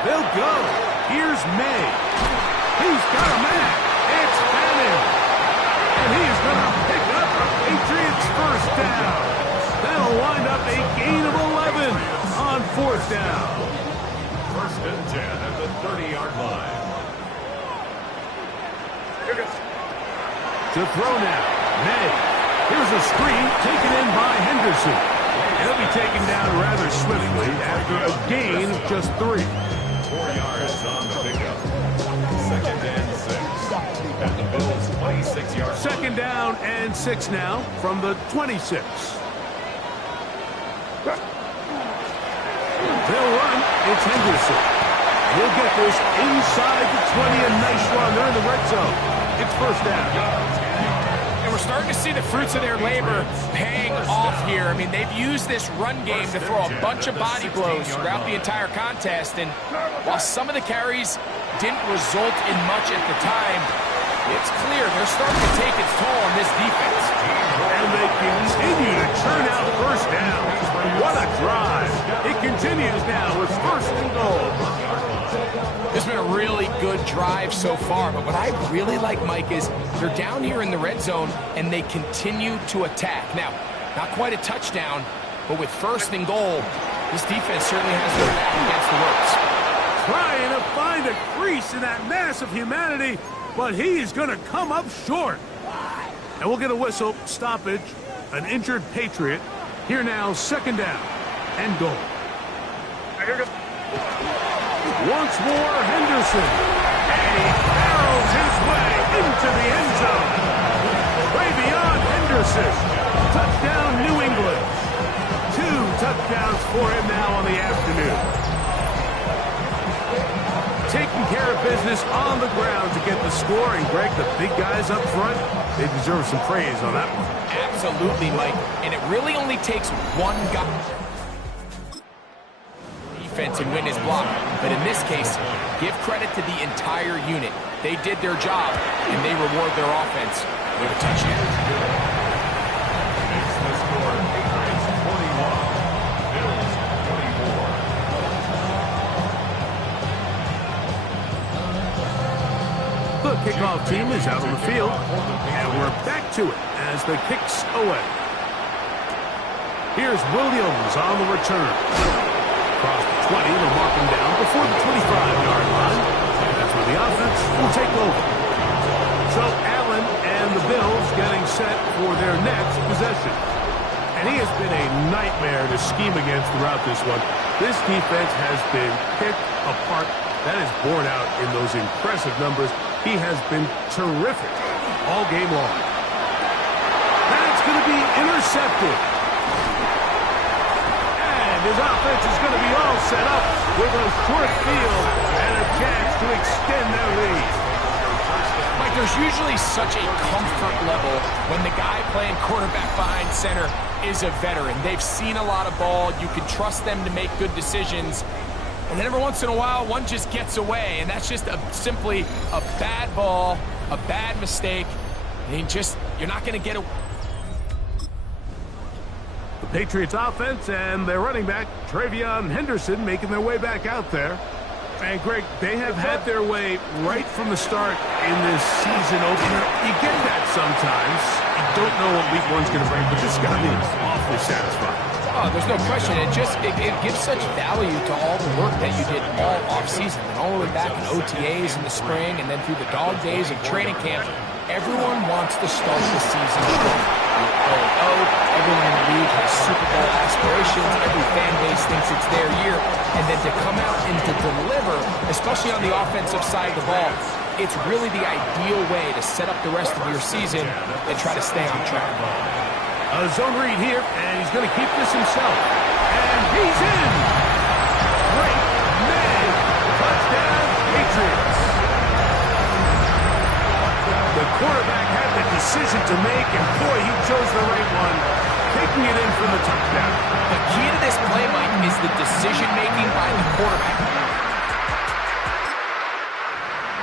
They'll go. Here's May. He's got a man. It's Bannon. And he is going to pick up a Patriots first down. That'll wind up a gain of 11 on 4th down. 1st and 10 at the 30-yard line. To throw now, May. Here's a screen taken in by Henderson. And he'll be taken down rather swiftly after a gain of just 3. is on the pickup. 2nd and 6. At the Bills' 26-yard line. 2nd down and 6 now from the 26. They'll run. It's Henderson. He'll get this inside the 20. A nice run. They're in the red zone. It's 1st down. And we're starting to see the fruits of their labor paying off here. I mean, they've used this run game to throw a bunch of body blows throughout the entire contest. And while some of the carries didn't result in much at the time, it's clear they're starting to take its toll on this defense. And they continue to churn out 1st down. What a drive. It continues now with 1st and goal. It's been a really good drive so far, but what I really like, Mike, is they're down here in the red zone, and they continue to attack. Now, not quite a touchdown, but with 1st and goal, this defense certainly has their back against the ropes. Trying to find a crease in that mass of humanity, but he is going to come up short. And we'll get a whistle, stoppage, an injured Patriot. Here now, 2nd down and goal. Here goes. Once more, Henderson. And he barrels his way into the end zone. Way beyond Henderson. Touchdown, New England. 2 touchdowns for him now on the afternoon. Taking care of business on the ground to get the score. And Greg, the big guys up front, they deserve some praise on that one. Absolutely, Mike. And it really only takes one guy defense and win his block. But in this case, give credit to the entire unit. They did their job, and they reward their offense with a touchdown. Makes the score Patriots 21, Bills 24. The kickoff team is out on the field, and we're back to it as the kicks away. Here's Williams on the return. Across the 20, they'll mark him down before the 25-yard line. That's where the offense will take over. So Allen and the Bills getting set for their next possession. And he has been a nightmare to scheme against throughout this one. This defense has been picked apart. That is borne out in those impressive numbers. He has been terrific all game long. That's going to be intercepted. And his offense is going to be all set up with a short field and a chance to extend their lead. Mike, there's usually such a comfort level when the guy playing quarterback behind center is a veteran. They've seen a lot of ball. You can trust them to make good decisions. And then every once in a while, one just gets away, and that's just simply a bad ball, a bad mistake. And you're not going to get away. The Patriots offense and their running back, Travion Henderson, making their way back out there. And, Greg, they have had their way right from the start in this season opener. You get that sometimes. You don't know what week one's going to bring, but this got me awfully satisfied. Oh, there's no question. It gives such value to all the work that you did all offseason and all the way back in OTAs in the spring and then through the dog days of training camp. Everyone wants to start the season strong. Everyone in the league has Super Bowl aspirations. Every fan base thinks it's their year. And then to come out and to deliver, especially on the offensive side of the ball, it's really the ideal way to set up the rest of your season and try to stay on track. A zone read here, and he's going to keep this himself. And he's in! Great man! Touchdown, Patriots! The quarterback had the decision to make, and boy, he chose the right one, taking it in for the touchdown. The key to this play, Mike, is the decision-making by the quarterback.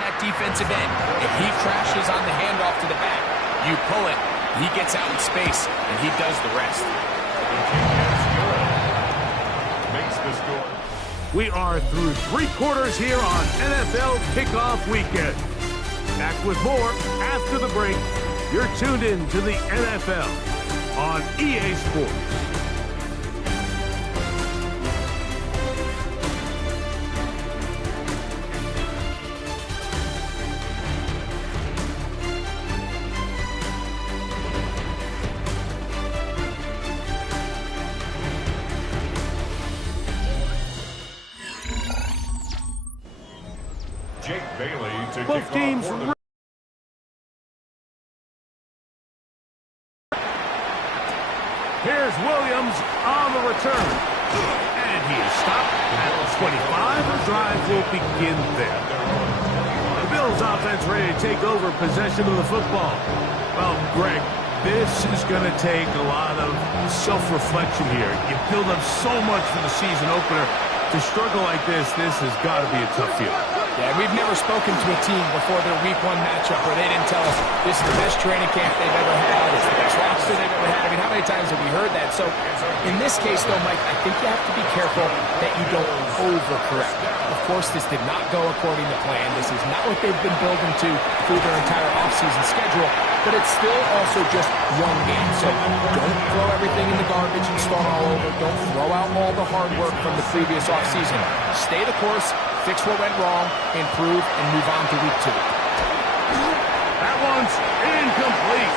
That defensive end, if he crashes on the handoff to the back, you pull it. He gets out in space, and he does the rest. Makes the score. We are through 3 quarters here on NFL Kickoff Weekend. Back with more after the break. You're tuned in to the NFL on EA Sports. Both teams. Here's Williams on the return. And he is stopped at the 25. The drive will begin there. The Bills offense ready to take over possession of the football. Well, Greg, this is going to take a lot of self-reflection here. You build up so much for the season opener. To struggle like this has got to be a tough field. Yeah, we've never spoken to a team before their week 1 matchup where they didn't tell us this is the best training camp they've ever had, it's the best roster they've ever had. I mean, how many times have we heard that? So in this case, though, Mike, I think you have to be careful that you don't overcorrect. Of course, this did not go according to plan. This is not what they've been building to through their entire offseason schedule, but it's still also just one game. So don't throw everything in the garbage and start all over. Don't throw out all the hard work from the previous offseason. Stay the course, fix what went wrong, improve, and move on to week 2. That one's incomplete.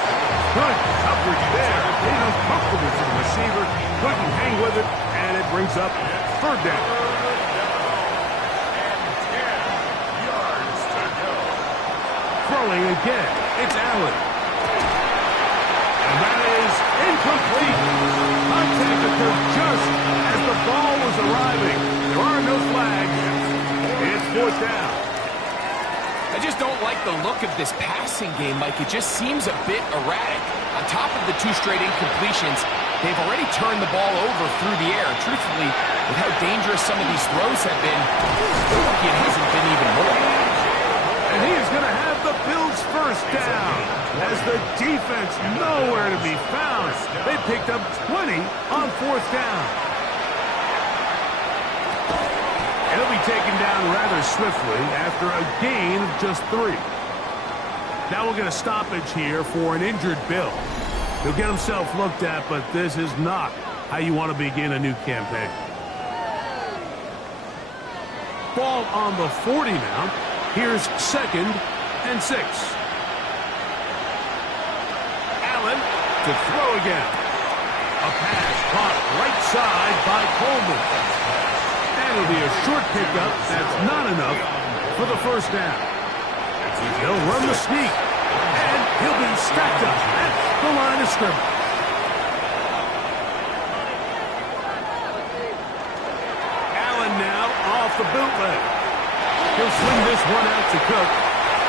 Good coverage there. Made uncomfortable for the receiver. Couldn't hang with it, and it brings up 3rd down. Throwing again. It's Allen. And that is incomplete. Contact occurred just as the ball was arriving. There are no flags. It's 4th down. I just don't like the look of this passing game, Mike. It just seems a bit erratic. On top of the 2 straight incompletions, they've already turned the ball over through the air. Truthfully, with how dangerous some of these throws have been, it hasn't been even more. And he is going to have the Bills' 1st down as the defense nowhere to be found. They picked up 20 on 4th down. And he'll be taken down rather swiftly after a gain of just 3. Now we'll get a stoppage here for an injured Bill. He'll get himself looked at, but this is not how you want to begin a new campaign. Ball on the 40 now. Here's 2nd and 6. Allen to throw again. A pass caught right side by Coleman. And it'll be a short pickup. That's not enough for the 1st down. He'll run the sneak. And he'll be stacked up at the line of scrimmage. Allen now off the bootleg. He'll swing this one out to Cook.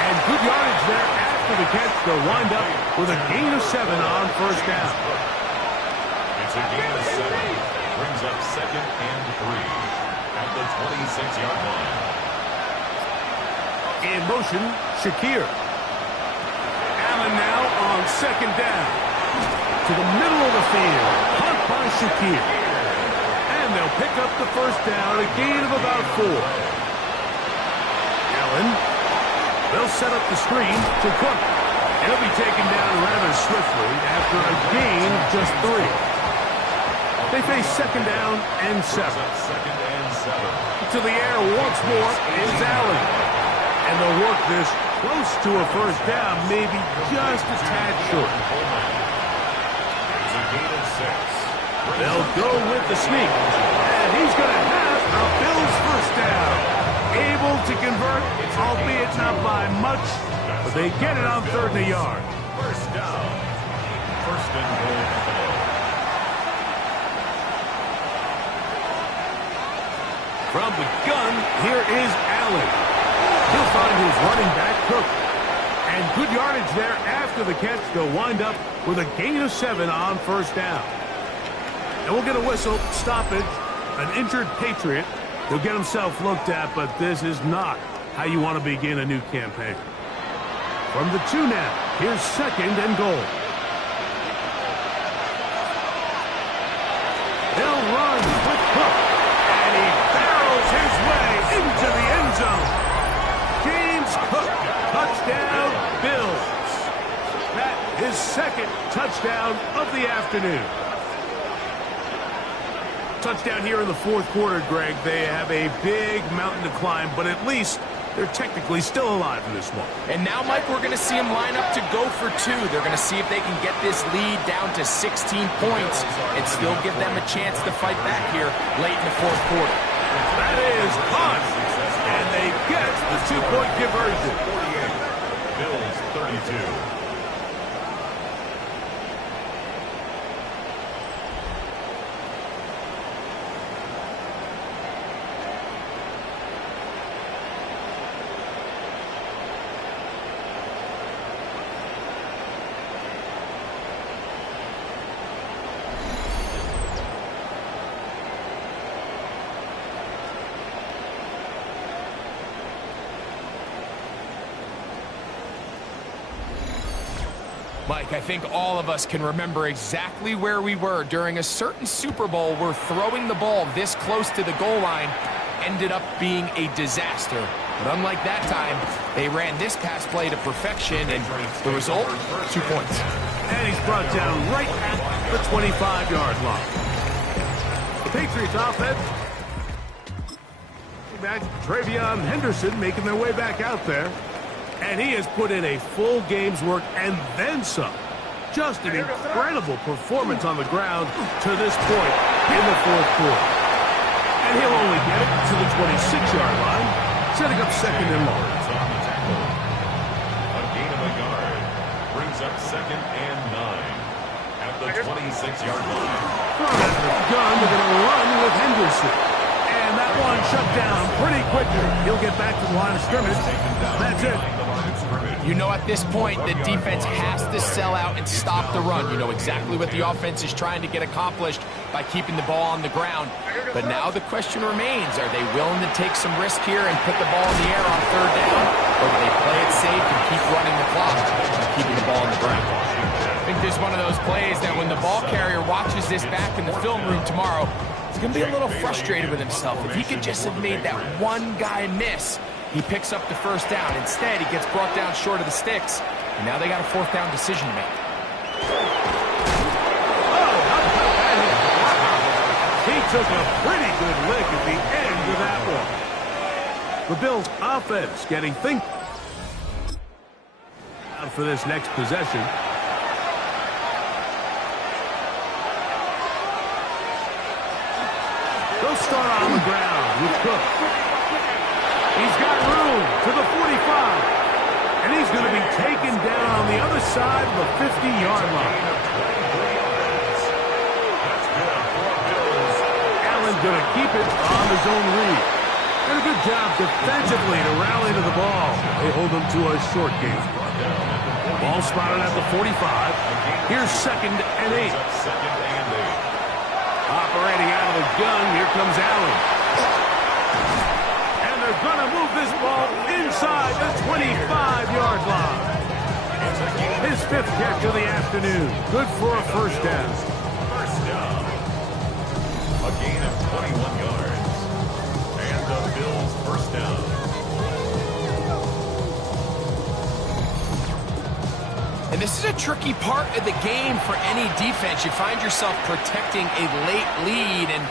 And good yardage there after the catch. They'll wind up with a gain of 7 on 1st down. It's a gain of 7. Brings up 2nd and 3 at the 26-yard line. In motion, Shakir. Allen now on 2nd down. To the middle of the field. Caught by Shakir. And they'll pick up the 1st down. A gain of about 4. They'll set up the screen to Cook. And he'll be taken down rather swiftly after a gain of just 3. They face 2nd down and 7. 2nd and 7. To the air once more is Allen. And they'll work this close to a 1st down, maybe just a tad short. It's a gain of 6. They'll go with the sneak. And he's going to have a Bills 1st down. Able to convert, albeit not by much, but they get it on 3rd and a yard. 1st down. 1st and goal. From the gun, here is Allen. He'll find his running back, Cook. And good yardage there after the catch. They'll wind up with a gain of 7 on 1st down. And we'll get a whistle, stoppage, an injured Patriot. He'll get himself looked at, but this is not how you want to begin a new campaign. From the 2 now, here's 2nd and goal. They'll run with Cook, and he barrels his way into the end zone. James Cook, touchdown, Bills. That is 2nd touchdown of the afternoon. Touchdown here in the 4th quarter, Greg. They have a big mountain to climb, but at least they're technically still alive in this one. And now, Mike, we're going to see them line up to go for 2. They're going to see if they can get this lead down to 16 points and still give them a chance to fight back here late in the 4th quarter. That is caught, and they get the 2-point conversion. 22. Mike, I think all of us can remember exactly where we were during a certain Super Bowl where throwing the ball this close to the goal line ended up being a disaster. But unlike that time, they ran this pass play to perfection, and the result, 2 points. And he's brought down right at the 25-yard line. The Patriots offense. Back Travion Henderson making their way back out there. And he has put in a full game's work and then some. Just an incredible performance on the ground to this point in the fourth quarter. And he'll only get it to the 26-yard line, setting up second and long. A gain of a yard brings up 2nd and 9 at the 26-yard line. Thrown out of the gun, they're going to run with Henderson. And that one shut down pretty quickly. He'll get back to the line of scrimmage. That's it. You know, at this point, the defense has to sell out and stop the run. You know exactly what the offense is trying to get accomplished by keeping the ball on the ground. But now the question remains, are they willing to take some risk here and put the ball in the air on 3rd down? Or do they play it safe and keep running the clock and keeping the ball on the ground? I think there's one of those plays that when the ball carrier watches this back in the film room tomorrow, he's going to be a little frustrated with himself. If he could just have made that one guy miss, he picks up the 1st down. Instead, he gets brought down short of the sticks, and now they got a 4th down decision to make. He took a pretty good lick at the end of that one. The Bills' offense getting things out for this next possession. They'll start on the ground with Cook. He's got room to the 45. And he's going to be taken down on the other side of the 50-yard line. Allen's going to keep it on his own read. And a good job defensively to rally to the ball. They hold him to a short game. Ball spotted at the 45. Here's 2nd and 8. Operating out of the gun, here comes Allen. And they're going to move this ball inside the 25-yard line. His 5th catch of the afternoon. Good for a 1st down. First down. A gain of 21 yards. And the Bills' 1st down. And this is a tricky part of the game for any defense. You find yourself protecting a late lead, and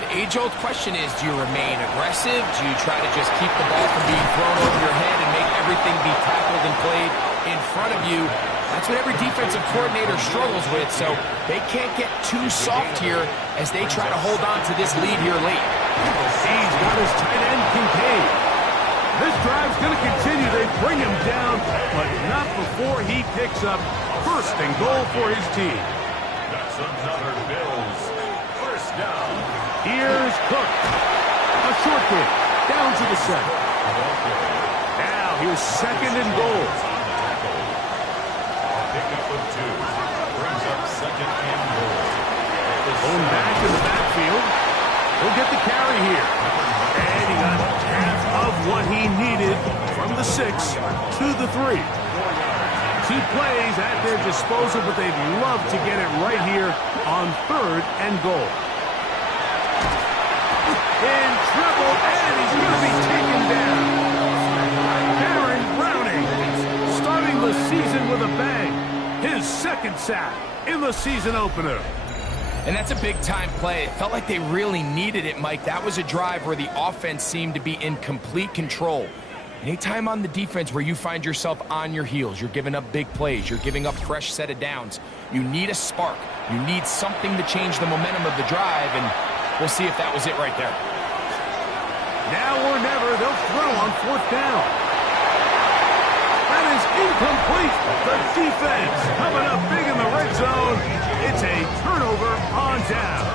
the age-old question is, do you remain aggressive? Do you try to just keep the ball from being thrown over your head and make everything be tackled and played in front of you? That's what every defensive coordinator struggles with, so they can't get too soft here as they try to hold on to this lead here late. He's got his tight end, Kincaid. This drive's going to continue. They bring him down, but not before he picks up 1st and goal for his team. That's another Bills 1st down. Here's Cook. A short kick down to the 7. Now here's 2nd and goal. Pickup of 2. Brings up 2nd and goal. Going back in the backfield. He'll get the carry here. And he got half of what he needed from the 6 to the 3. 2 plays at their disposal, but they'd love to get it right here on 3rd and goal. In trouble, and he's going to be taken down. Aaron Browning starting the season with a bang. His 2nd sack in the season opener. And that's a big-time play. It felt like they really needed it, Mike. That was a drive where the offense seemed to be in complete control. Anytime on the defense where you find yourself on your heels, you're giving up big plays, you're giving up fresh set of downs, you need a spark. You need something to change the momentum of the drive, and we'll see if that was it right there. Now or never, they'll throw on 4th down. That is Incomplete. The defense coming up big in the red zone. It's a turnover on down.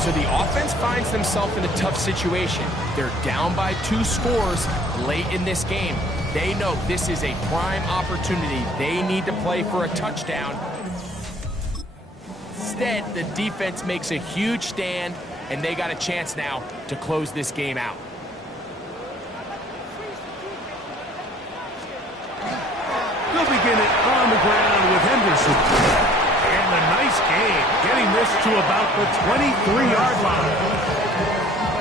So the offense finds themselves in a tough situation. They're down by 2 scores late in this game. They know this is a prime opportunity. They need to play for a touchdown. Instead, the defense makes a huge stand, and they got a chance now to close this game out. They'll begin it on the ground with Henderson. And a nice game, getting this to about the 23-yard line.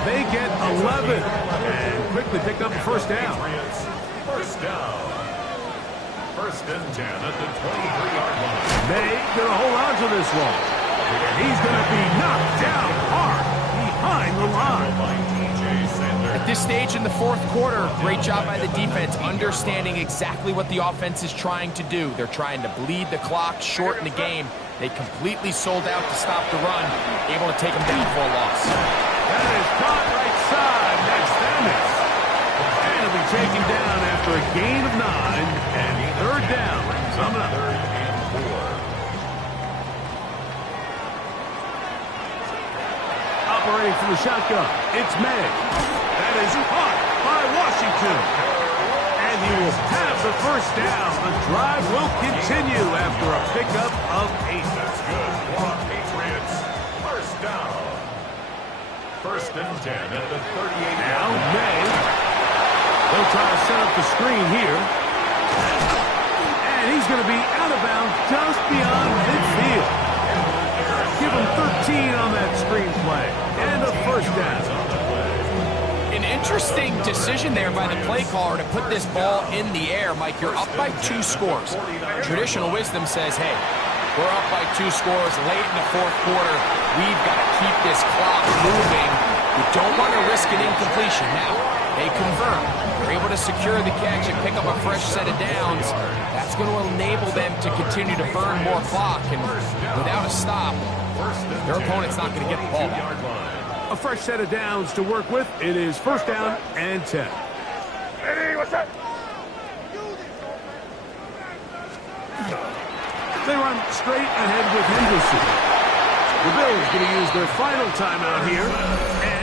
They get 11 and quickly pick up a first down. First down. First and 10 at the 23-yard line. May going to hold on to this one. And he's going to be knocked down hard behind the line. At this stage in the 4th quarter, great job by the defense, understanding exactly what the offense is trying to do. They're trying to bleed the clock, shorten the game. They completely sold out to stop the run, able to take them down for a loss. That is caught right side. Next damage. And he'll be taken down after a gain of 9 and 3rd down. Coming up. 3rd and 4. Operating from the shotgun, it's May. That is caught by Washington. And he will have the first down. The drive will continue after a pickup of 8. That's good. For Patriots. First down. First and 10 at the 38. Now May. They'll try to set up the screen here. And he's going to be out of bounds just beyond midfield. Give him 13 on that screen play. And a first down. An interesting decision there by the play caller to put this ball in the air. Mike, you're up by 2 scores. Traditional wisdom says, hey, we're up by 2 scores late in the 4th quarter. We've got to keep this clock moving. You don't want to risk an incompletion. Now, they convert. They're able to secure the catch and pick up a fresh set of downs. That's going to enable them to continue to burn more clock. And without a stop, their opponent's not going to get the ball back. A fresh set of downs to work with. It is first down and 10. Hey, what's up? They run straight ahead with Henderson. The Bills going to use their final timeout here.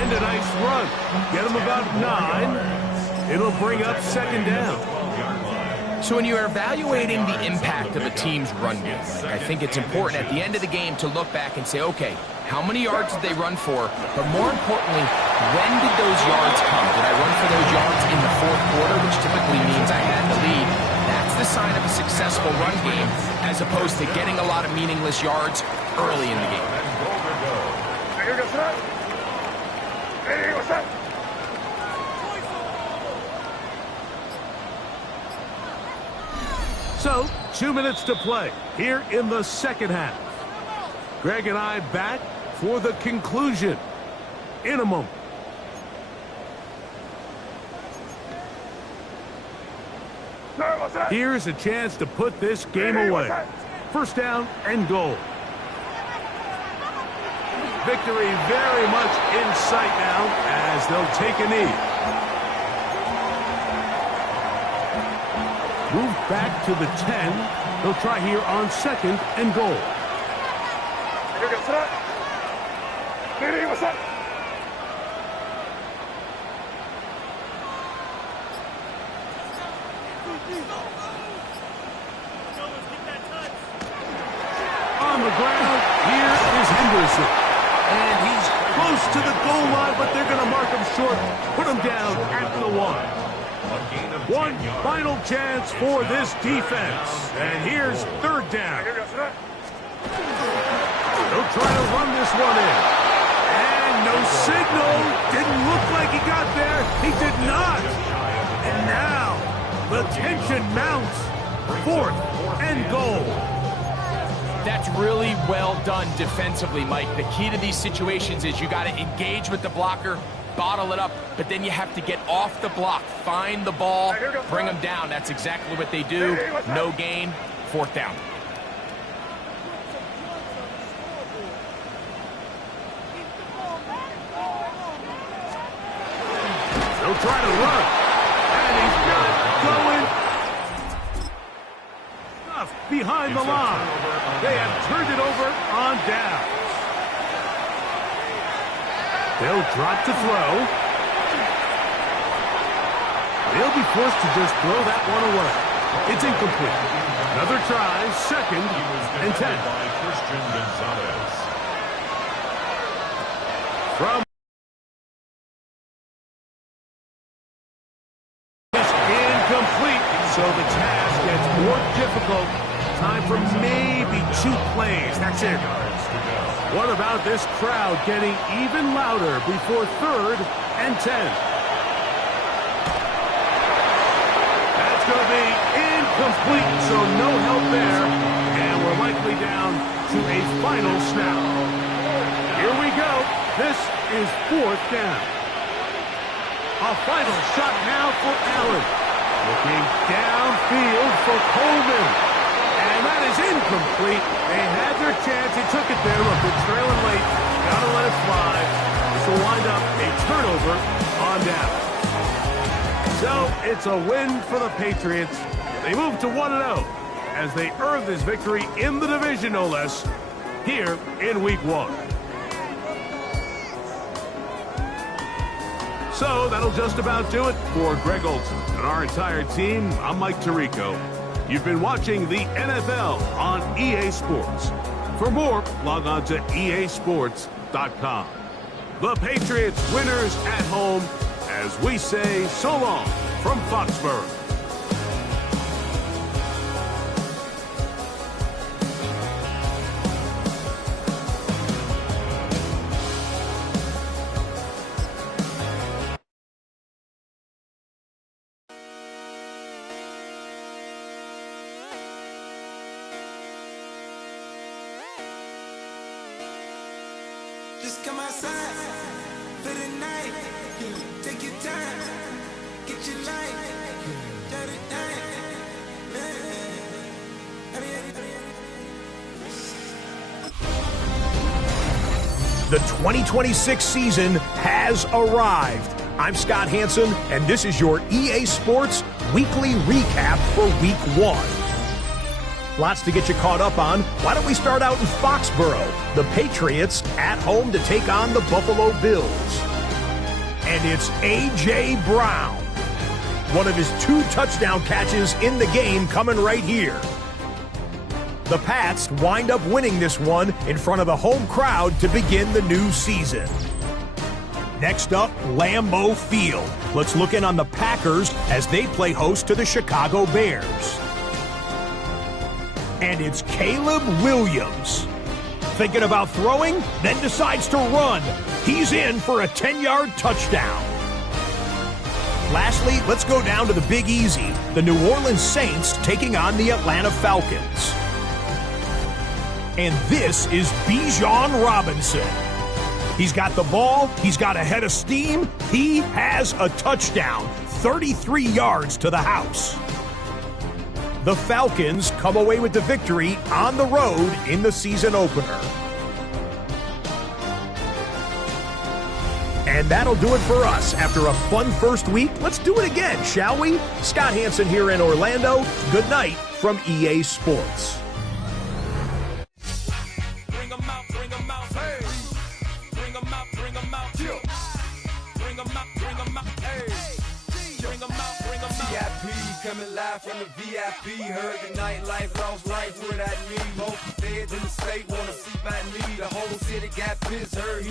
And a nice run. Get them about 9. It'll bring up 2nd down. So when you're evaluating the impact of a team's run game, I think it's important at the end of the game to look back and say, okay, how many yards did they run for? But more importantly, when did those yards come? Did I run for those yards in the 4th quarter, which typically means I had the lead? That's the sign of a successful run game, as opposed to getting a lot of meaningless yards early in the game. Hey, what's up? So, 2 minutes to play here in the 2nd half. Greg and I back for the conclusion in a moment. Here's a chance to put this game away. First down and goal. Victory very much in sight now as they'll take a knee. Move back to the 10. They'll try here on 2nd and goal. Hey, what's up? On the ground, here is Henderson. And he's close to the goal line, but they're going to mark him short. Put him down at the 1. One final chance for this defense. And here's 3rd down. They'll try to run this one in. And no signal. Didn't look like he got there. He did not. And now the tension mounts. 4th and goal. That's really well done defensively, Mike. The key to these situations is you got to engage with the blocker, bottle it up, but then you have to get off the block, find the ball, bring them down. That's exactly what they do. No gain, 4th down. They'll try to run. And he's not going. behind the line. They have turned it over on downs. They'll drop to throw. They'll be forced to just throw that one away. It's incomplete. Another try, 2nd and 10. From incomplete, so the task gets more difficult. Time for maybe 2 plays. That's it. What about this crowd getting even louder before 3rd and 10? That's going to be incomplete, so no help there. And we're likely down to a final snap. Here we go. This is 4th down. A final shot now for Allen. Looking downfield for Coleman. And that is incomplete. They had their chance. They took it there. Look, they're trailing late. Got to let it fly. This will wind up a turnover on down. So it's a win for the Patriots. They move to 1-0 as they earn this victory in the division, no less, here in Week 1. So that'll just about do it for Greg Olson and our entire team. I'm Mike Tirico. You've been watching the NFL on EA Sports. For more, log on to easports.com. The Patriots winners at home as we say so long from Foxborough. Just come outside for the night. Take your time, get your life. The 2026 season has arrived. I'm Scott Hansen, and this is your EA Sports Weekly Recap for Week 1. Lots to get you caught up on. Why don't we start out in Foxborough? The Patriots at home to take on the Buffalo Bills. And it's A.J. Brown. One of his 2 touchdown catches in the game coming right here. The Pats wind up winning this one in front of the home crowd to begin the new season. Next up, Lambeau Field. Let's look in on the Packers as they play host to the Chicago Bears. And it's Caleb Williams. Thinking about throwing, then decides to run. He's in for a 10-yard touchdown. Lastly, let's go down to the Big Easy. The New Orleans Saints taking on the Atlanta Falcons. And this is Bijan Robinson. He's got the ball. He's got a head of steam. He has a touchdown. 33 yards to the house. The Falcons come away with the victory on the road in the season opener. And that'll do it for us. After a fun first week, let's do it again, shall we? Scott Hansen here in Orlando. Good night from EA Sports. Coming live from the VIP, heard the nightlife, lost life without me. Most feds in the state wanna see by me. The whole city got pissed, heard he